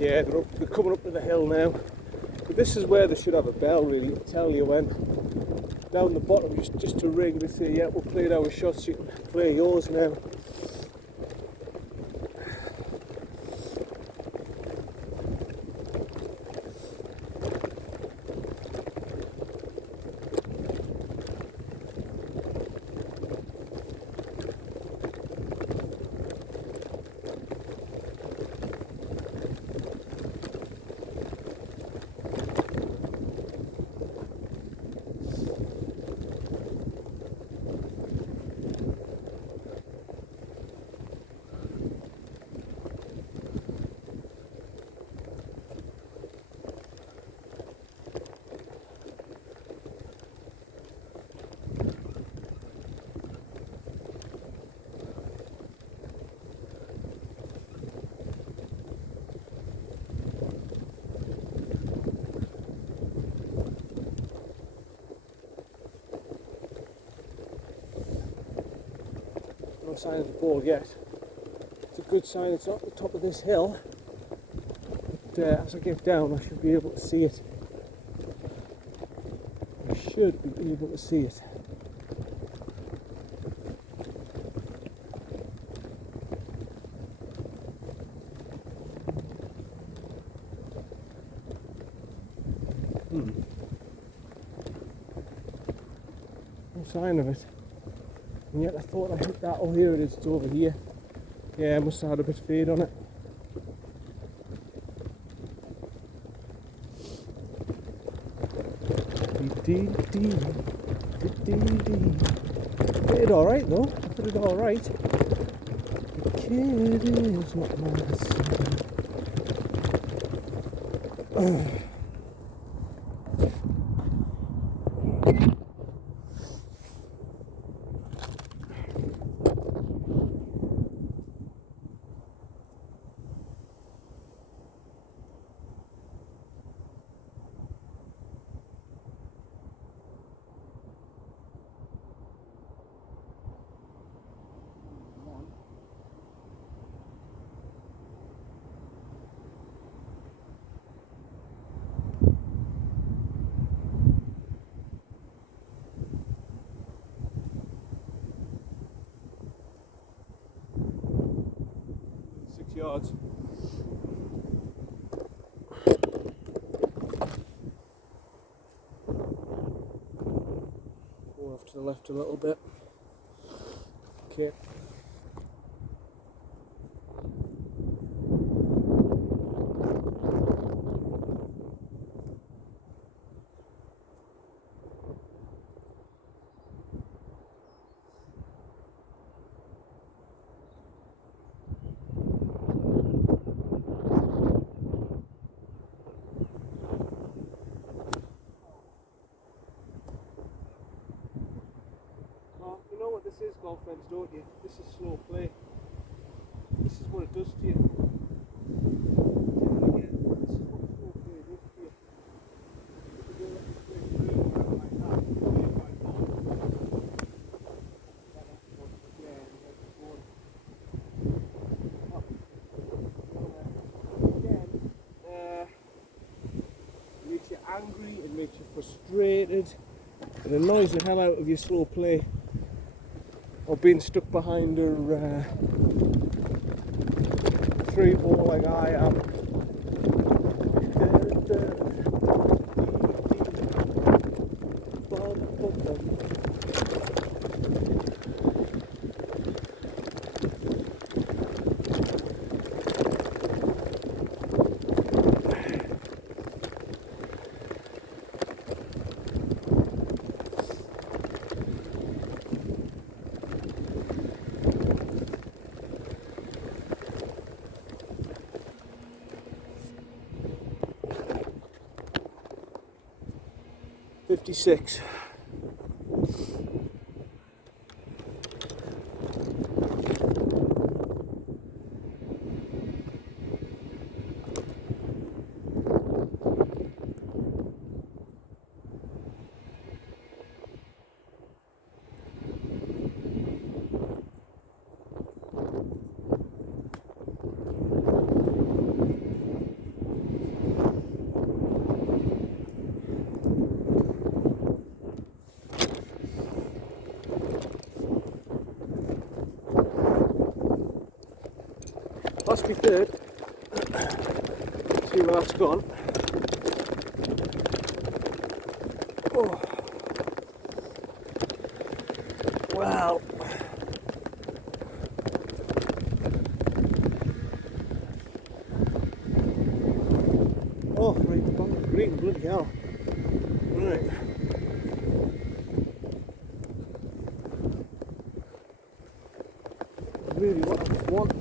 Yeah, they're coming up to the hill now. But this is where they should have a bell really to tell you when. Down the bottom, just to ring to say, yeah, we'll play our shots, you can play yours now. No sign of the ball yet. It's a good sign it's not at the top of this hill. But as I get down, I should be able to see it. I should be able to see it. sign of it. And yet I thought I hit that. Oh, here it is, it's over here. Yeah, I must have had a bit of fade on it. Hit it alright though, hit it alright. The kid is not my son. Yards. Go off to the left a little bit. Okay. You know what this is, golf friends, don't you? This is slow play. This is what it does to you. It makes you angry, it makes you frustrated, it annoys the hell out of your slow play. Or being stuck behind a 3-ball like I am. .56. Must be third. See where that's gone. Oh. Wow. Oh, right, the bottom of the green, bloody hell. Right. Really what I want.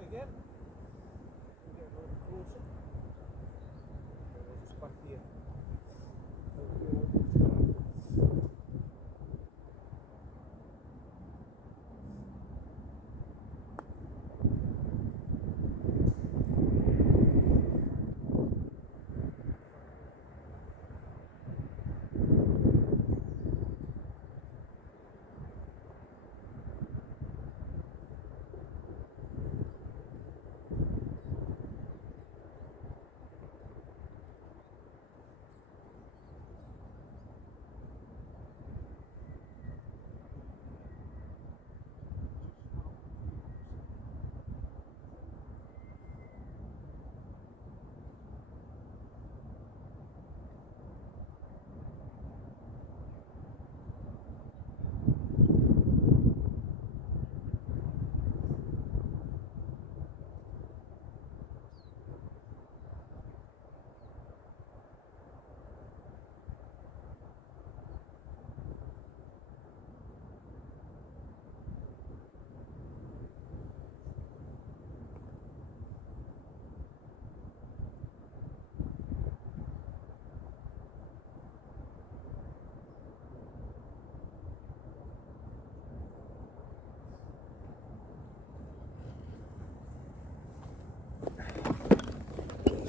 Try again. Get a little closer. Just back here.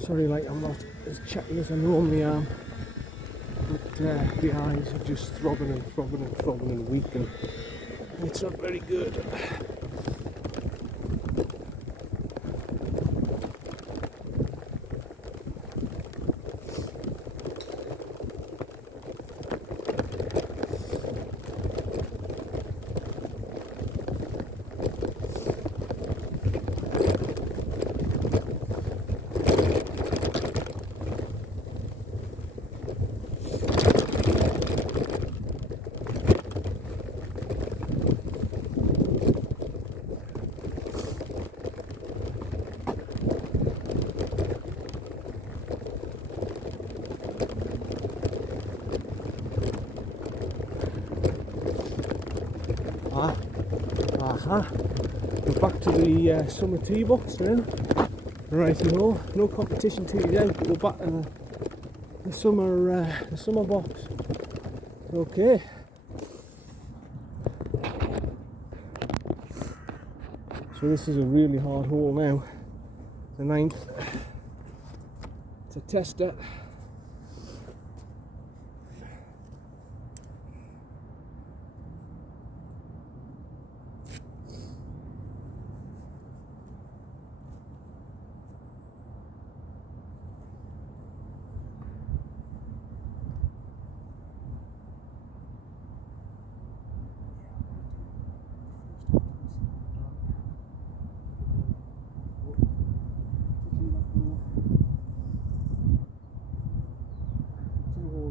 Sorry, like I'm not as chatty as I normally am, but the eyes are just throbbing and throbbing and throbbing and weak, and it's not very good. We're back to the summer tee box now. Right, no competition tees out, but we're back in the summer box. Okay. So this is a really hard hole now. The 9th. It's a tester.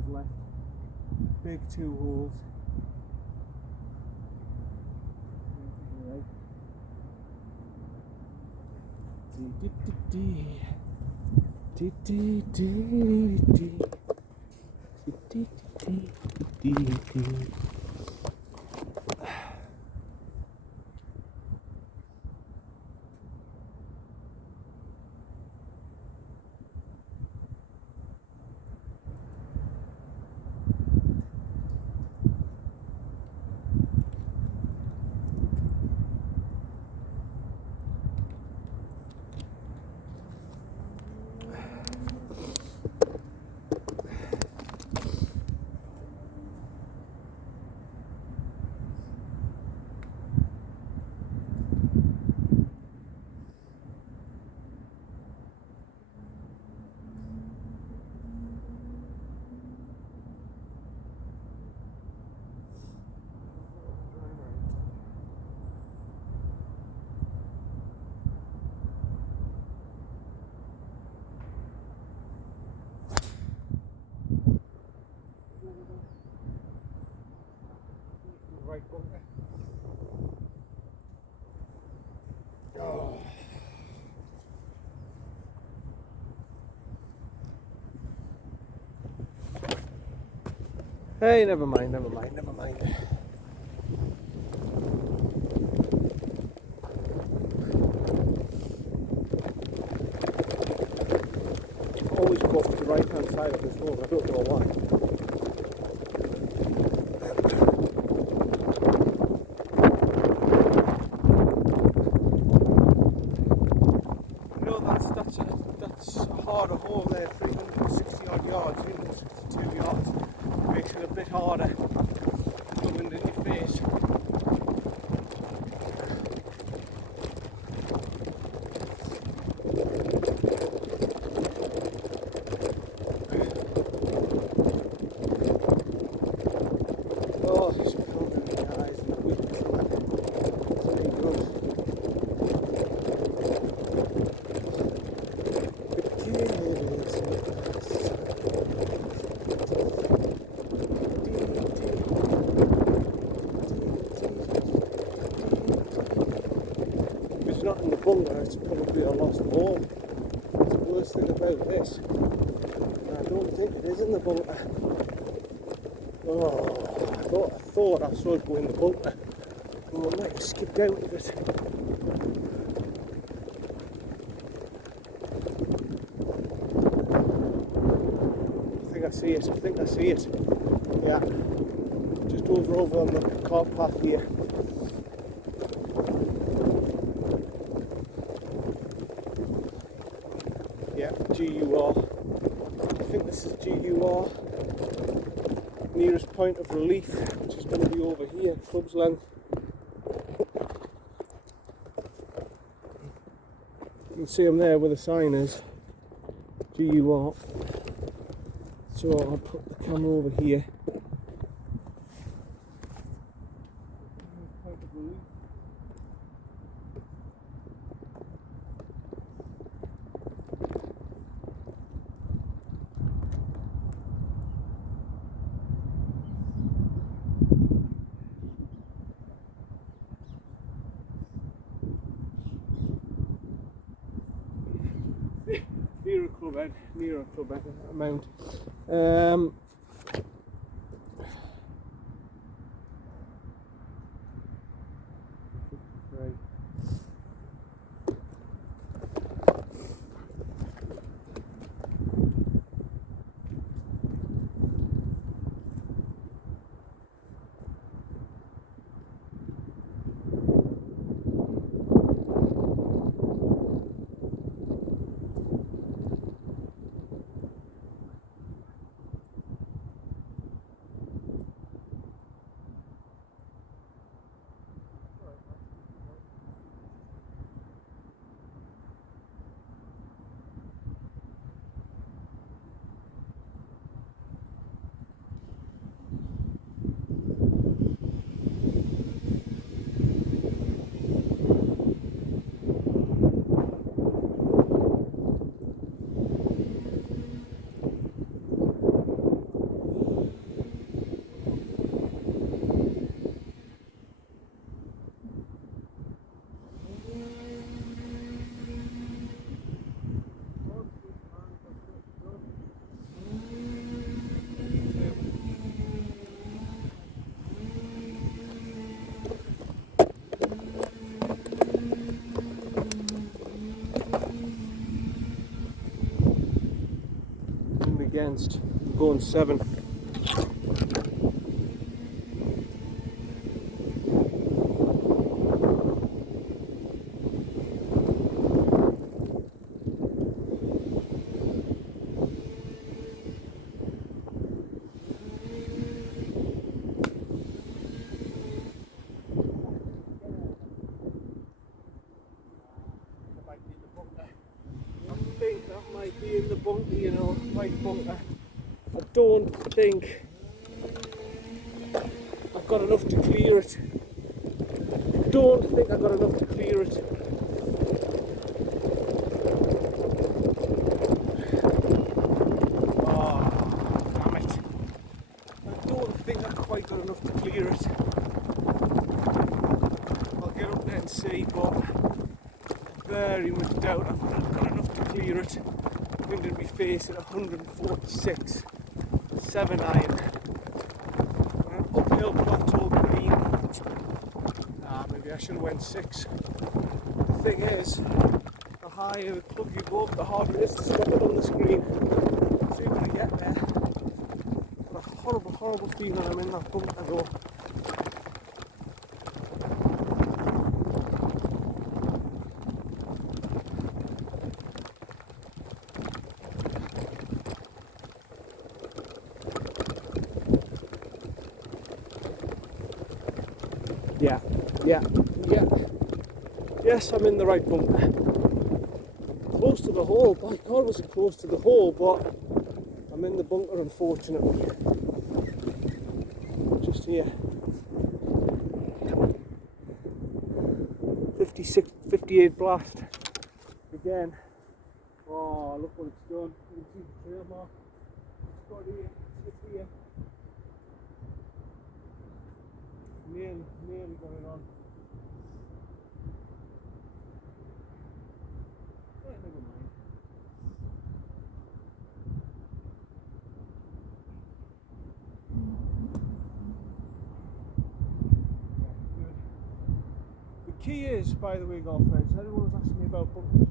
Left, big 2 holes. Right bunker. Oh. Hey, never mind. right hand side of this road. I don't know why. That's a harder hole there, 360 odd yards, 362 yards. Makes it a bit harder coming in your face. Oh, he's becoming in the eyes and the weakness of that. It's really good. If it's not in the bunker, it's probably a lost ball. That's the worst thing about this. And I don't think it is in the bunker. Oh, I thought I saw it go in the bunker. Oh, I might have skipped out of it. I think I see it. Yeah. Just over on the cart path here. Yeah, GUR. I think this is GUR. Nearest point of relief, which is going to be over here, club's length. You can see them there where the sign is. GUR. So I'll put the camera over here. Near a club amount. Right. Against, I'm going 7. I think that might be in the bunker, you know, white bunker. I don't think I've got enough to clear it. Don't think I've got enough to clear it. Oh, damn it. I don't think I've quite got enough to clear it. I'll get up there and see, but very much doubt I've got enough to clear it. Wind in my face at 146, 7 iron. An uphill plateau green. Maybe I should have went 6. The thing is, the higher the club you go up, the harder it is to stop it on the screen. see when I get there. Got a horrible, horrible feeling I'm in that bunker though. Yeah. Yes, I'm in the right bunker. Close to the hole. By God, was it close to the hole, but I'm in the bunker, unfortunately. Just here. 56, 58 blast. Again. Oh, look what it's done. You can see the trail mark. It's got here. It's here. Nearly going on. Right, never mind. The key is, by the way, golf friends, everyone was asking me about bunkers.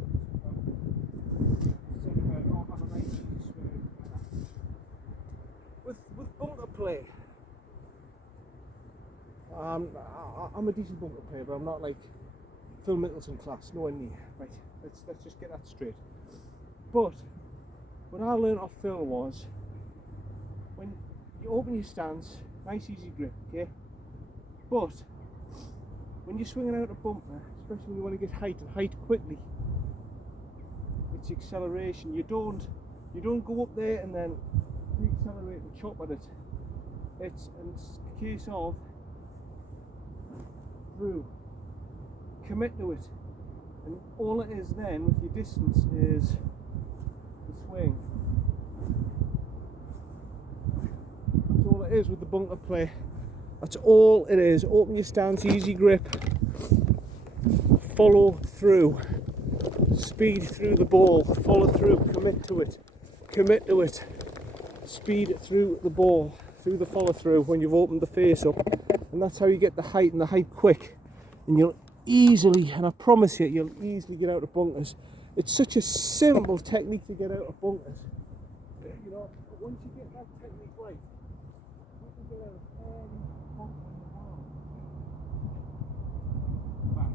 With bunker play, I'm a decent bunker player, but I'm not like Phil Mickelson class, nowhere near. Right, let's just get that straight. But what I learned off Phil was, when you open your stance, nice easy grip, okay? But when you're swinging out a bunker, especially when you want to get height and height quickly, it's acceleration. You don't go up there and then accelerate and chop at it. It's a case of through, commit to it, and all it is then with your distance is the swing. That's all it is with the bunker play. That's all it is. Open your stance, easy grip, follow through, speed through the ball, follow through, commit to it, speed through the ball, through the follow through when you've opened the face up. And that's how you get the height, and the height quick, and you'll easily, and I promise you'll easily get out of bunkers. It's such a simple technique to get out of bunkers. You know, once you get that technique right, you can get out of any bunker in the world. Well,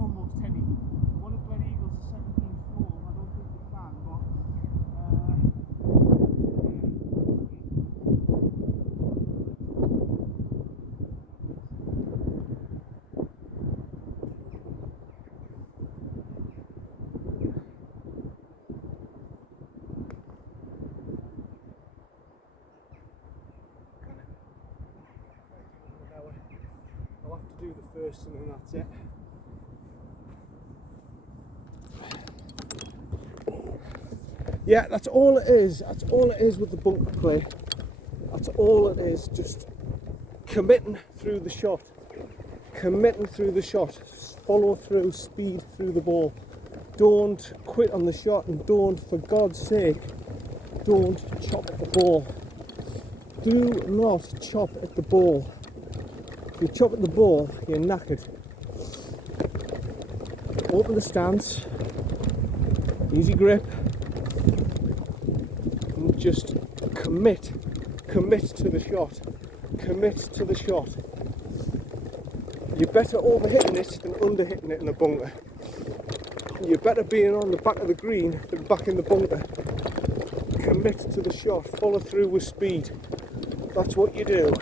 almost any. One of Glen Eagles is 17th floor. I don't think we can, but I'll have to do the first and then that's it. Yeah, that's all it is. That's all it is with the bunker play. That's all it is. Just committing through the shot. Committing through the shot. Follow through, speed through the ball. Don't quit on the shot, and don't, for God's sake, don't chop at the ball. Do not chop at the ball. If you chop at the ball, you're knackered. Open the stance, easy grip, and just commit to the shot. Commit to the shot. You're better over-hitting it than under-hitting it in a bunker. You're better being on the back of the green than back in the bunker. Commit to the shot, follow through with speed. That's what you do.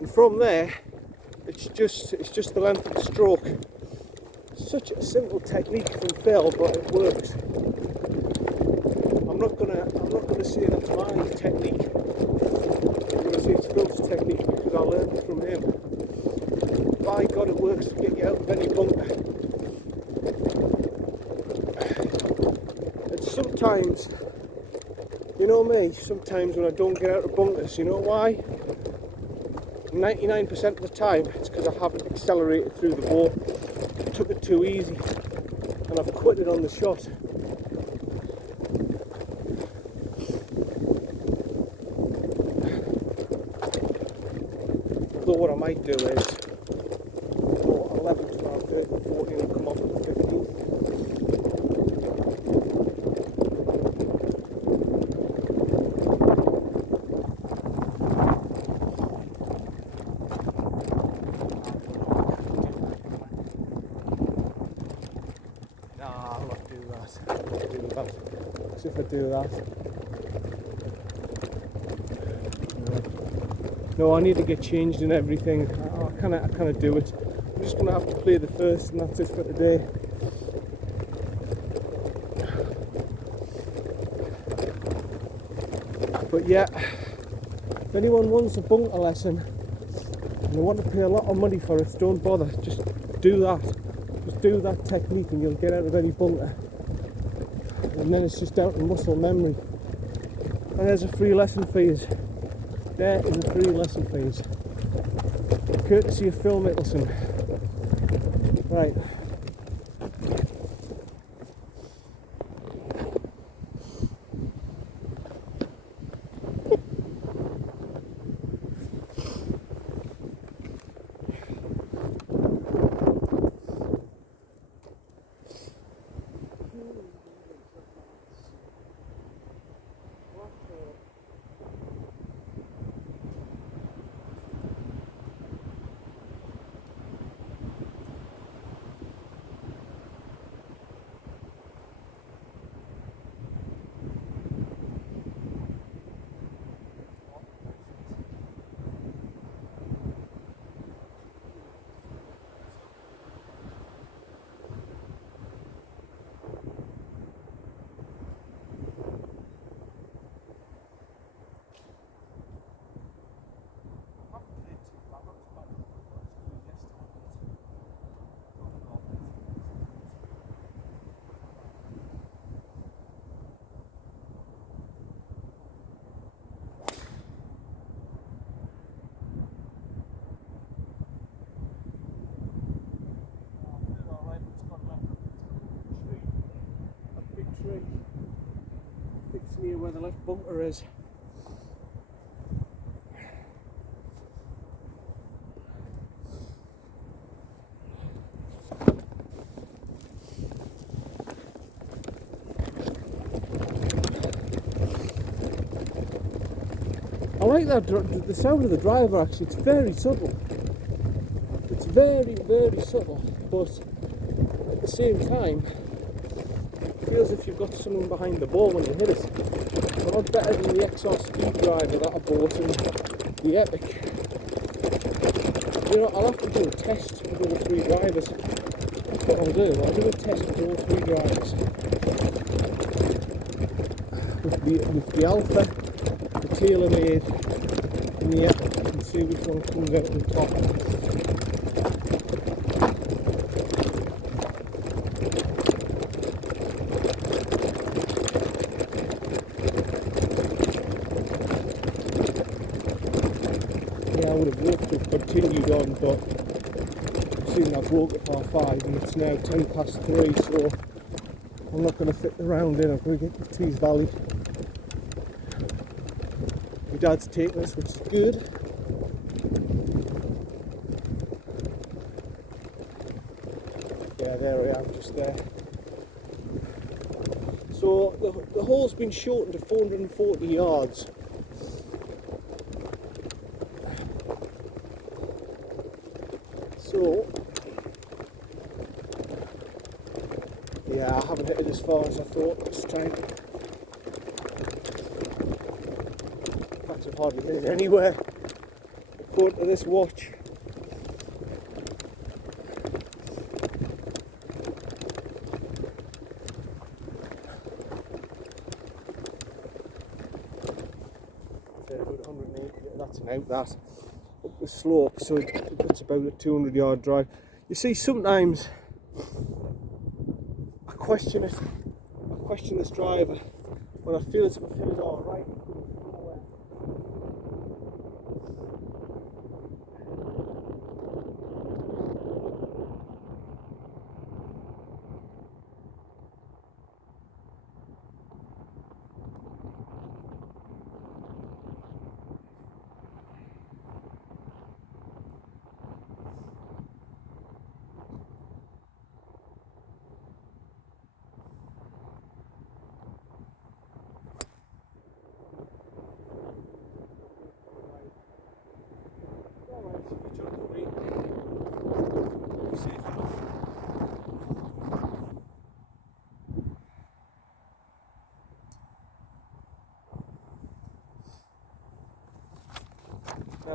And from there, it's just the length of the stroke. Such a simple technique from Phil, but it works. I'm not gonna say that's my technique. I'm gonna say it's Phil's technique because I learned it from him. By God, it works to get you out of any bunker. And sometimes, you know me, sometimes when I don't get out of bunkers, you know why? 99% of the time, it's because I haven't accelerated through the ball. I took it too easy, and I've quit it on the shot. So what I might do is, 11, 12, 13, 14, and come off at the 15th. I'll not do that. I'll not do that. Because if I do that, no, I need to get changed and everything. I can't do it. I'm just gonna have to play the first, and that's it for today. But yeah, if anyone wants a bunker lesson and they want to pay a lot of money for it, don't bother. Just do that. Just do that technique and you'll get out of any bunker. And then it's just down to muscle memory. And there's a free lesson for you. There is a free lesson for you. Courtesy of Phil Mickelson. Right. Fits near where the left bunker is. I like that, the sound of the driver actually, it's very subtle. It's very, very subtle, but at the same time, it feels as if you've got someone behind the ball when you hit it. A lot better than the XR speed driver that I bought and the Epic. You know, I'll have to do a test with all three drivers. That's what I'll do. I'll do a test with all three drivers. With the Alpha, the TaylorMade, and the Epic, and see which one comes out on top. I would have loved to have continued on, but soon I broke at half 5 and it's now 10 past 3, so I'm not going to fit the round in. I'm going to get to Tees Valley. My dad's taking us, which is good. Yeah, there I am, just there. So the hole's been shortened to 440 yards. So, yeah, I haven't hit it as far as I thought this time. In fact, I've hardly hit it anywhere, according to this watch. About 180, that's an out that. Up the slope, so it's about a 200-yard drive. You see, sometimes I question it. I question this driver when I feel it's all right.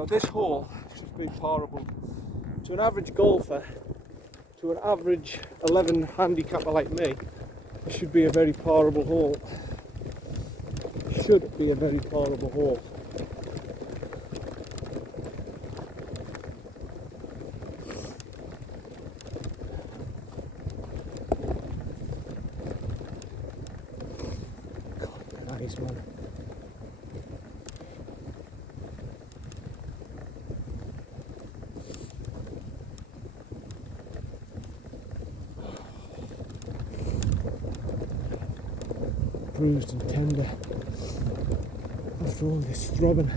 Now this hole should be parable to an average golfer, to an average 11 handicapper like me. It should be a very parable hole. Should be a very parable hole. God, nice man. Bruised and tender after all this throbbing.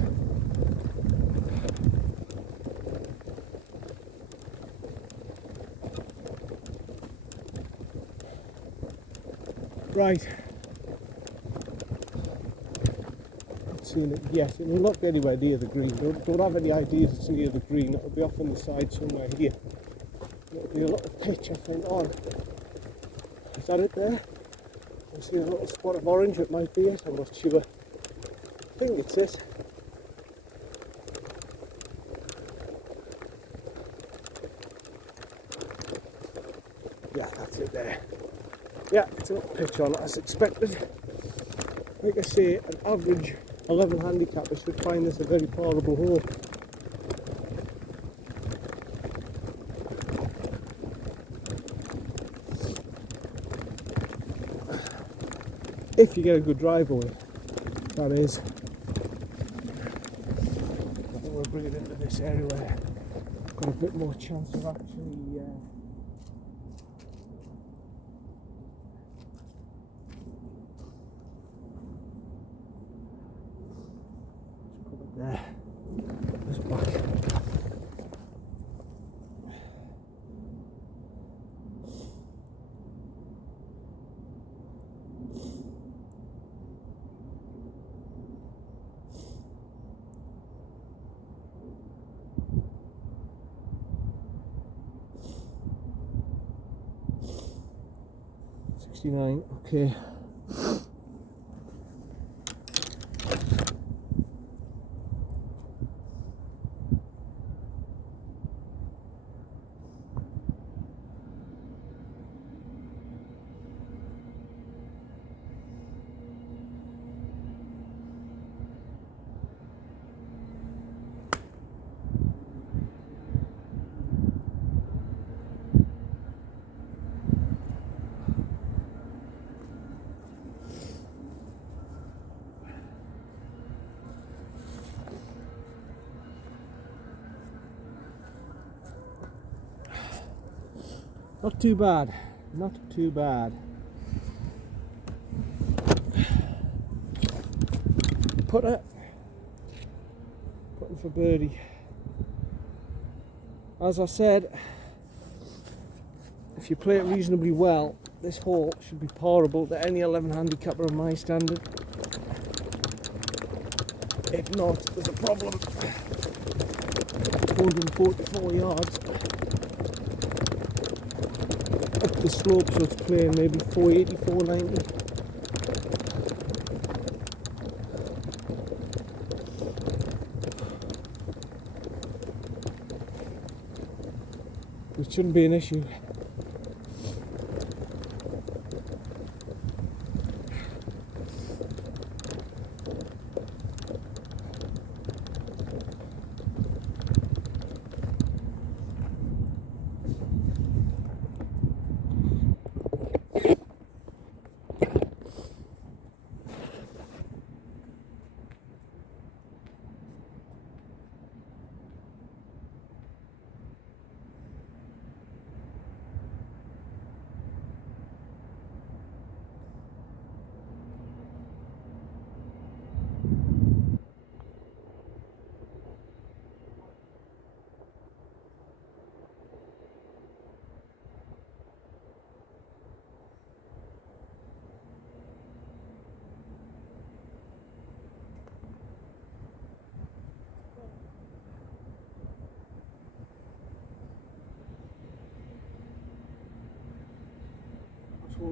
Right, not seeing it yet. It will not be anywhere near the green. Don't have any ideas it's near the green. It'll be off on the side somewhere here. It'll be a little pitch, I think, on. Is that it there? I see a little spot of orange. It might be it. I'm not sure. I think it's it. Yeah, that's it there. Yeah, it's a little pitch on it as expected. Like I say, an average 11 handicapper should find this a very parable hole. If you get a good drive away, that is. I think we'll bring it into this area where I've got a bit more chance of actually just put it there. This back. Okay. Not too bad, not too bad. Putting for birdie. As I said, if you play it reasonably well, this hole should be parable to any 11 handicapper of my standard. If not, there's a problem. 444 yards. Up the slope, so it's playing maybe 480, 490. Which shouldn't be an issue.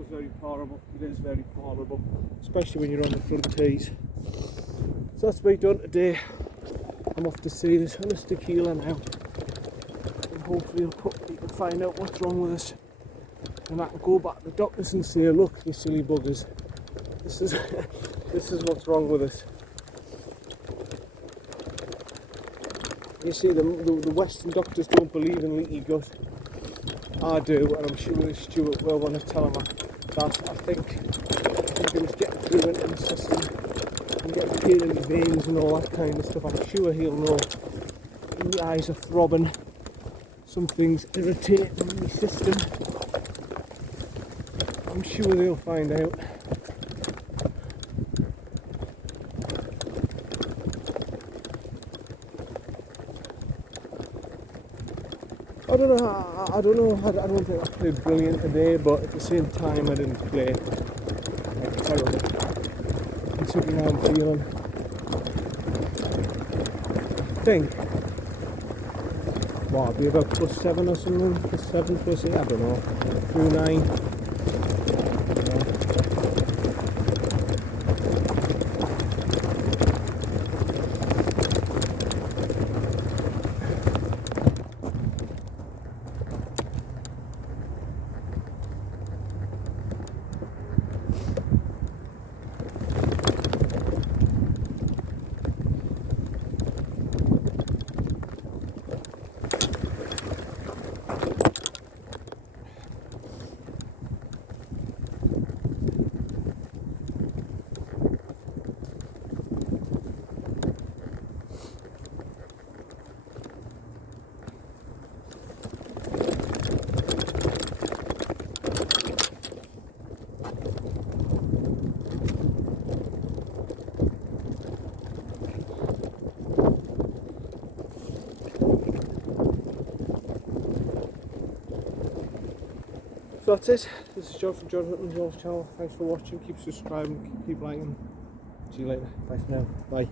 It's very parable. It is very parable, especially when you're on the front tees. So that's me done today. I'm off to see this holistic healer now, and hopefully he can find out what's wrong with us, and I can go back to the doctors and say, look, you silly buggers, this is this is what's wrong with us. You see, the Western doctors don't believe in leaky gut. I do, and I'm sure Stuart will want to tell him that. I think it was getting through into the system and getting pain in the veins and all that kind of stuff. I'm sure he'll know. My eyes are throbbing. Something's irritating in my system. I'm sure they'll find out. I don't know. I don't think I played brilliant today, but at the same time, I didn't play like terrible. Considering how I'm feeling, I think, well, I'll be about +7 or something. +7, +8, I don't know. Through 9. So that's it. This is John from John Hutton's Golf Channel. Thanks for watching. Keep subscribing, keep liking. See you later. Bye for now. Bye.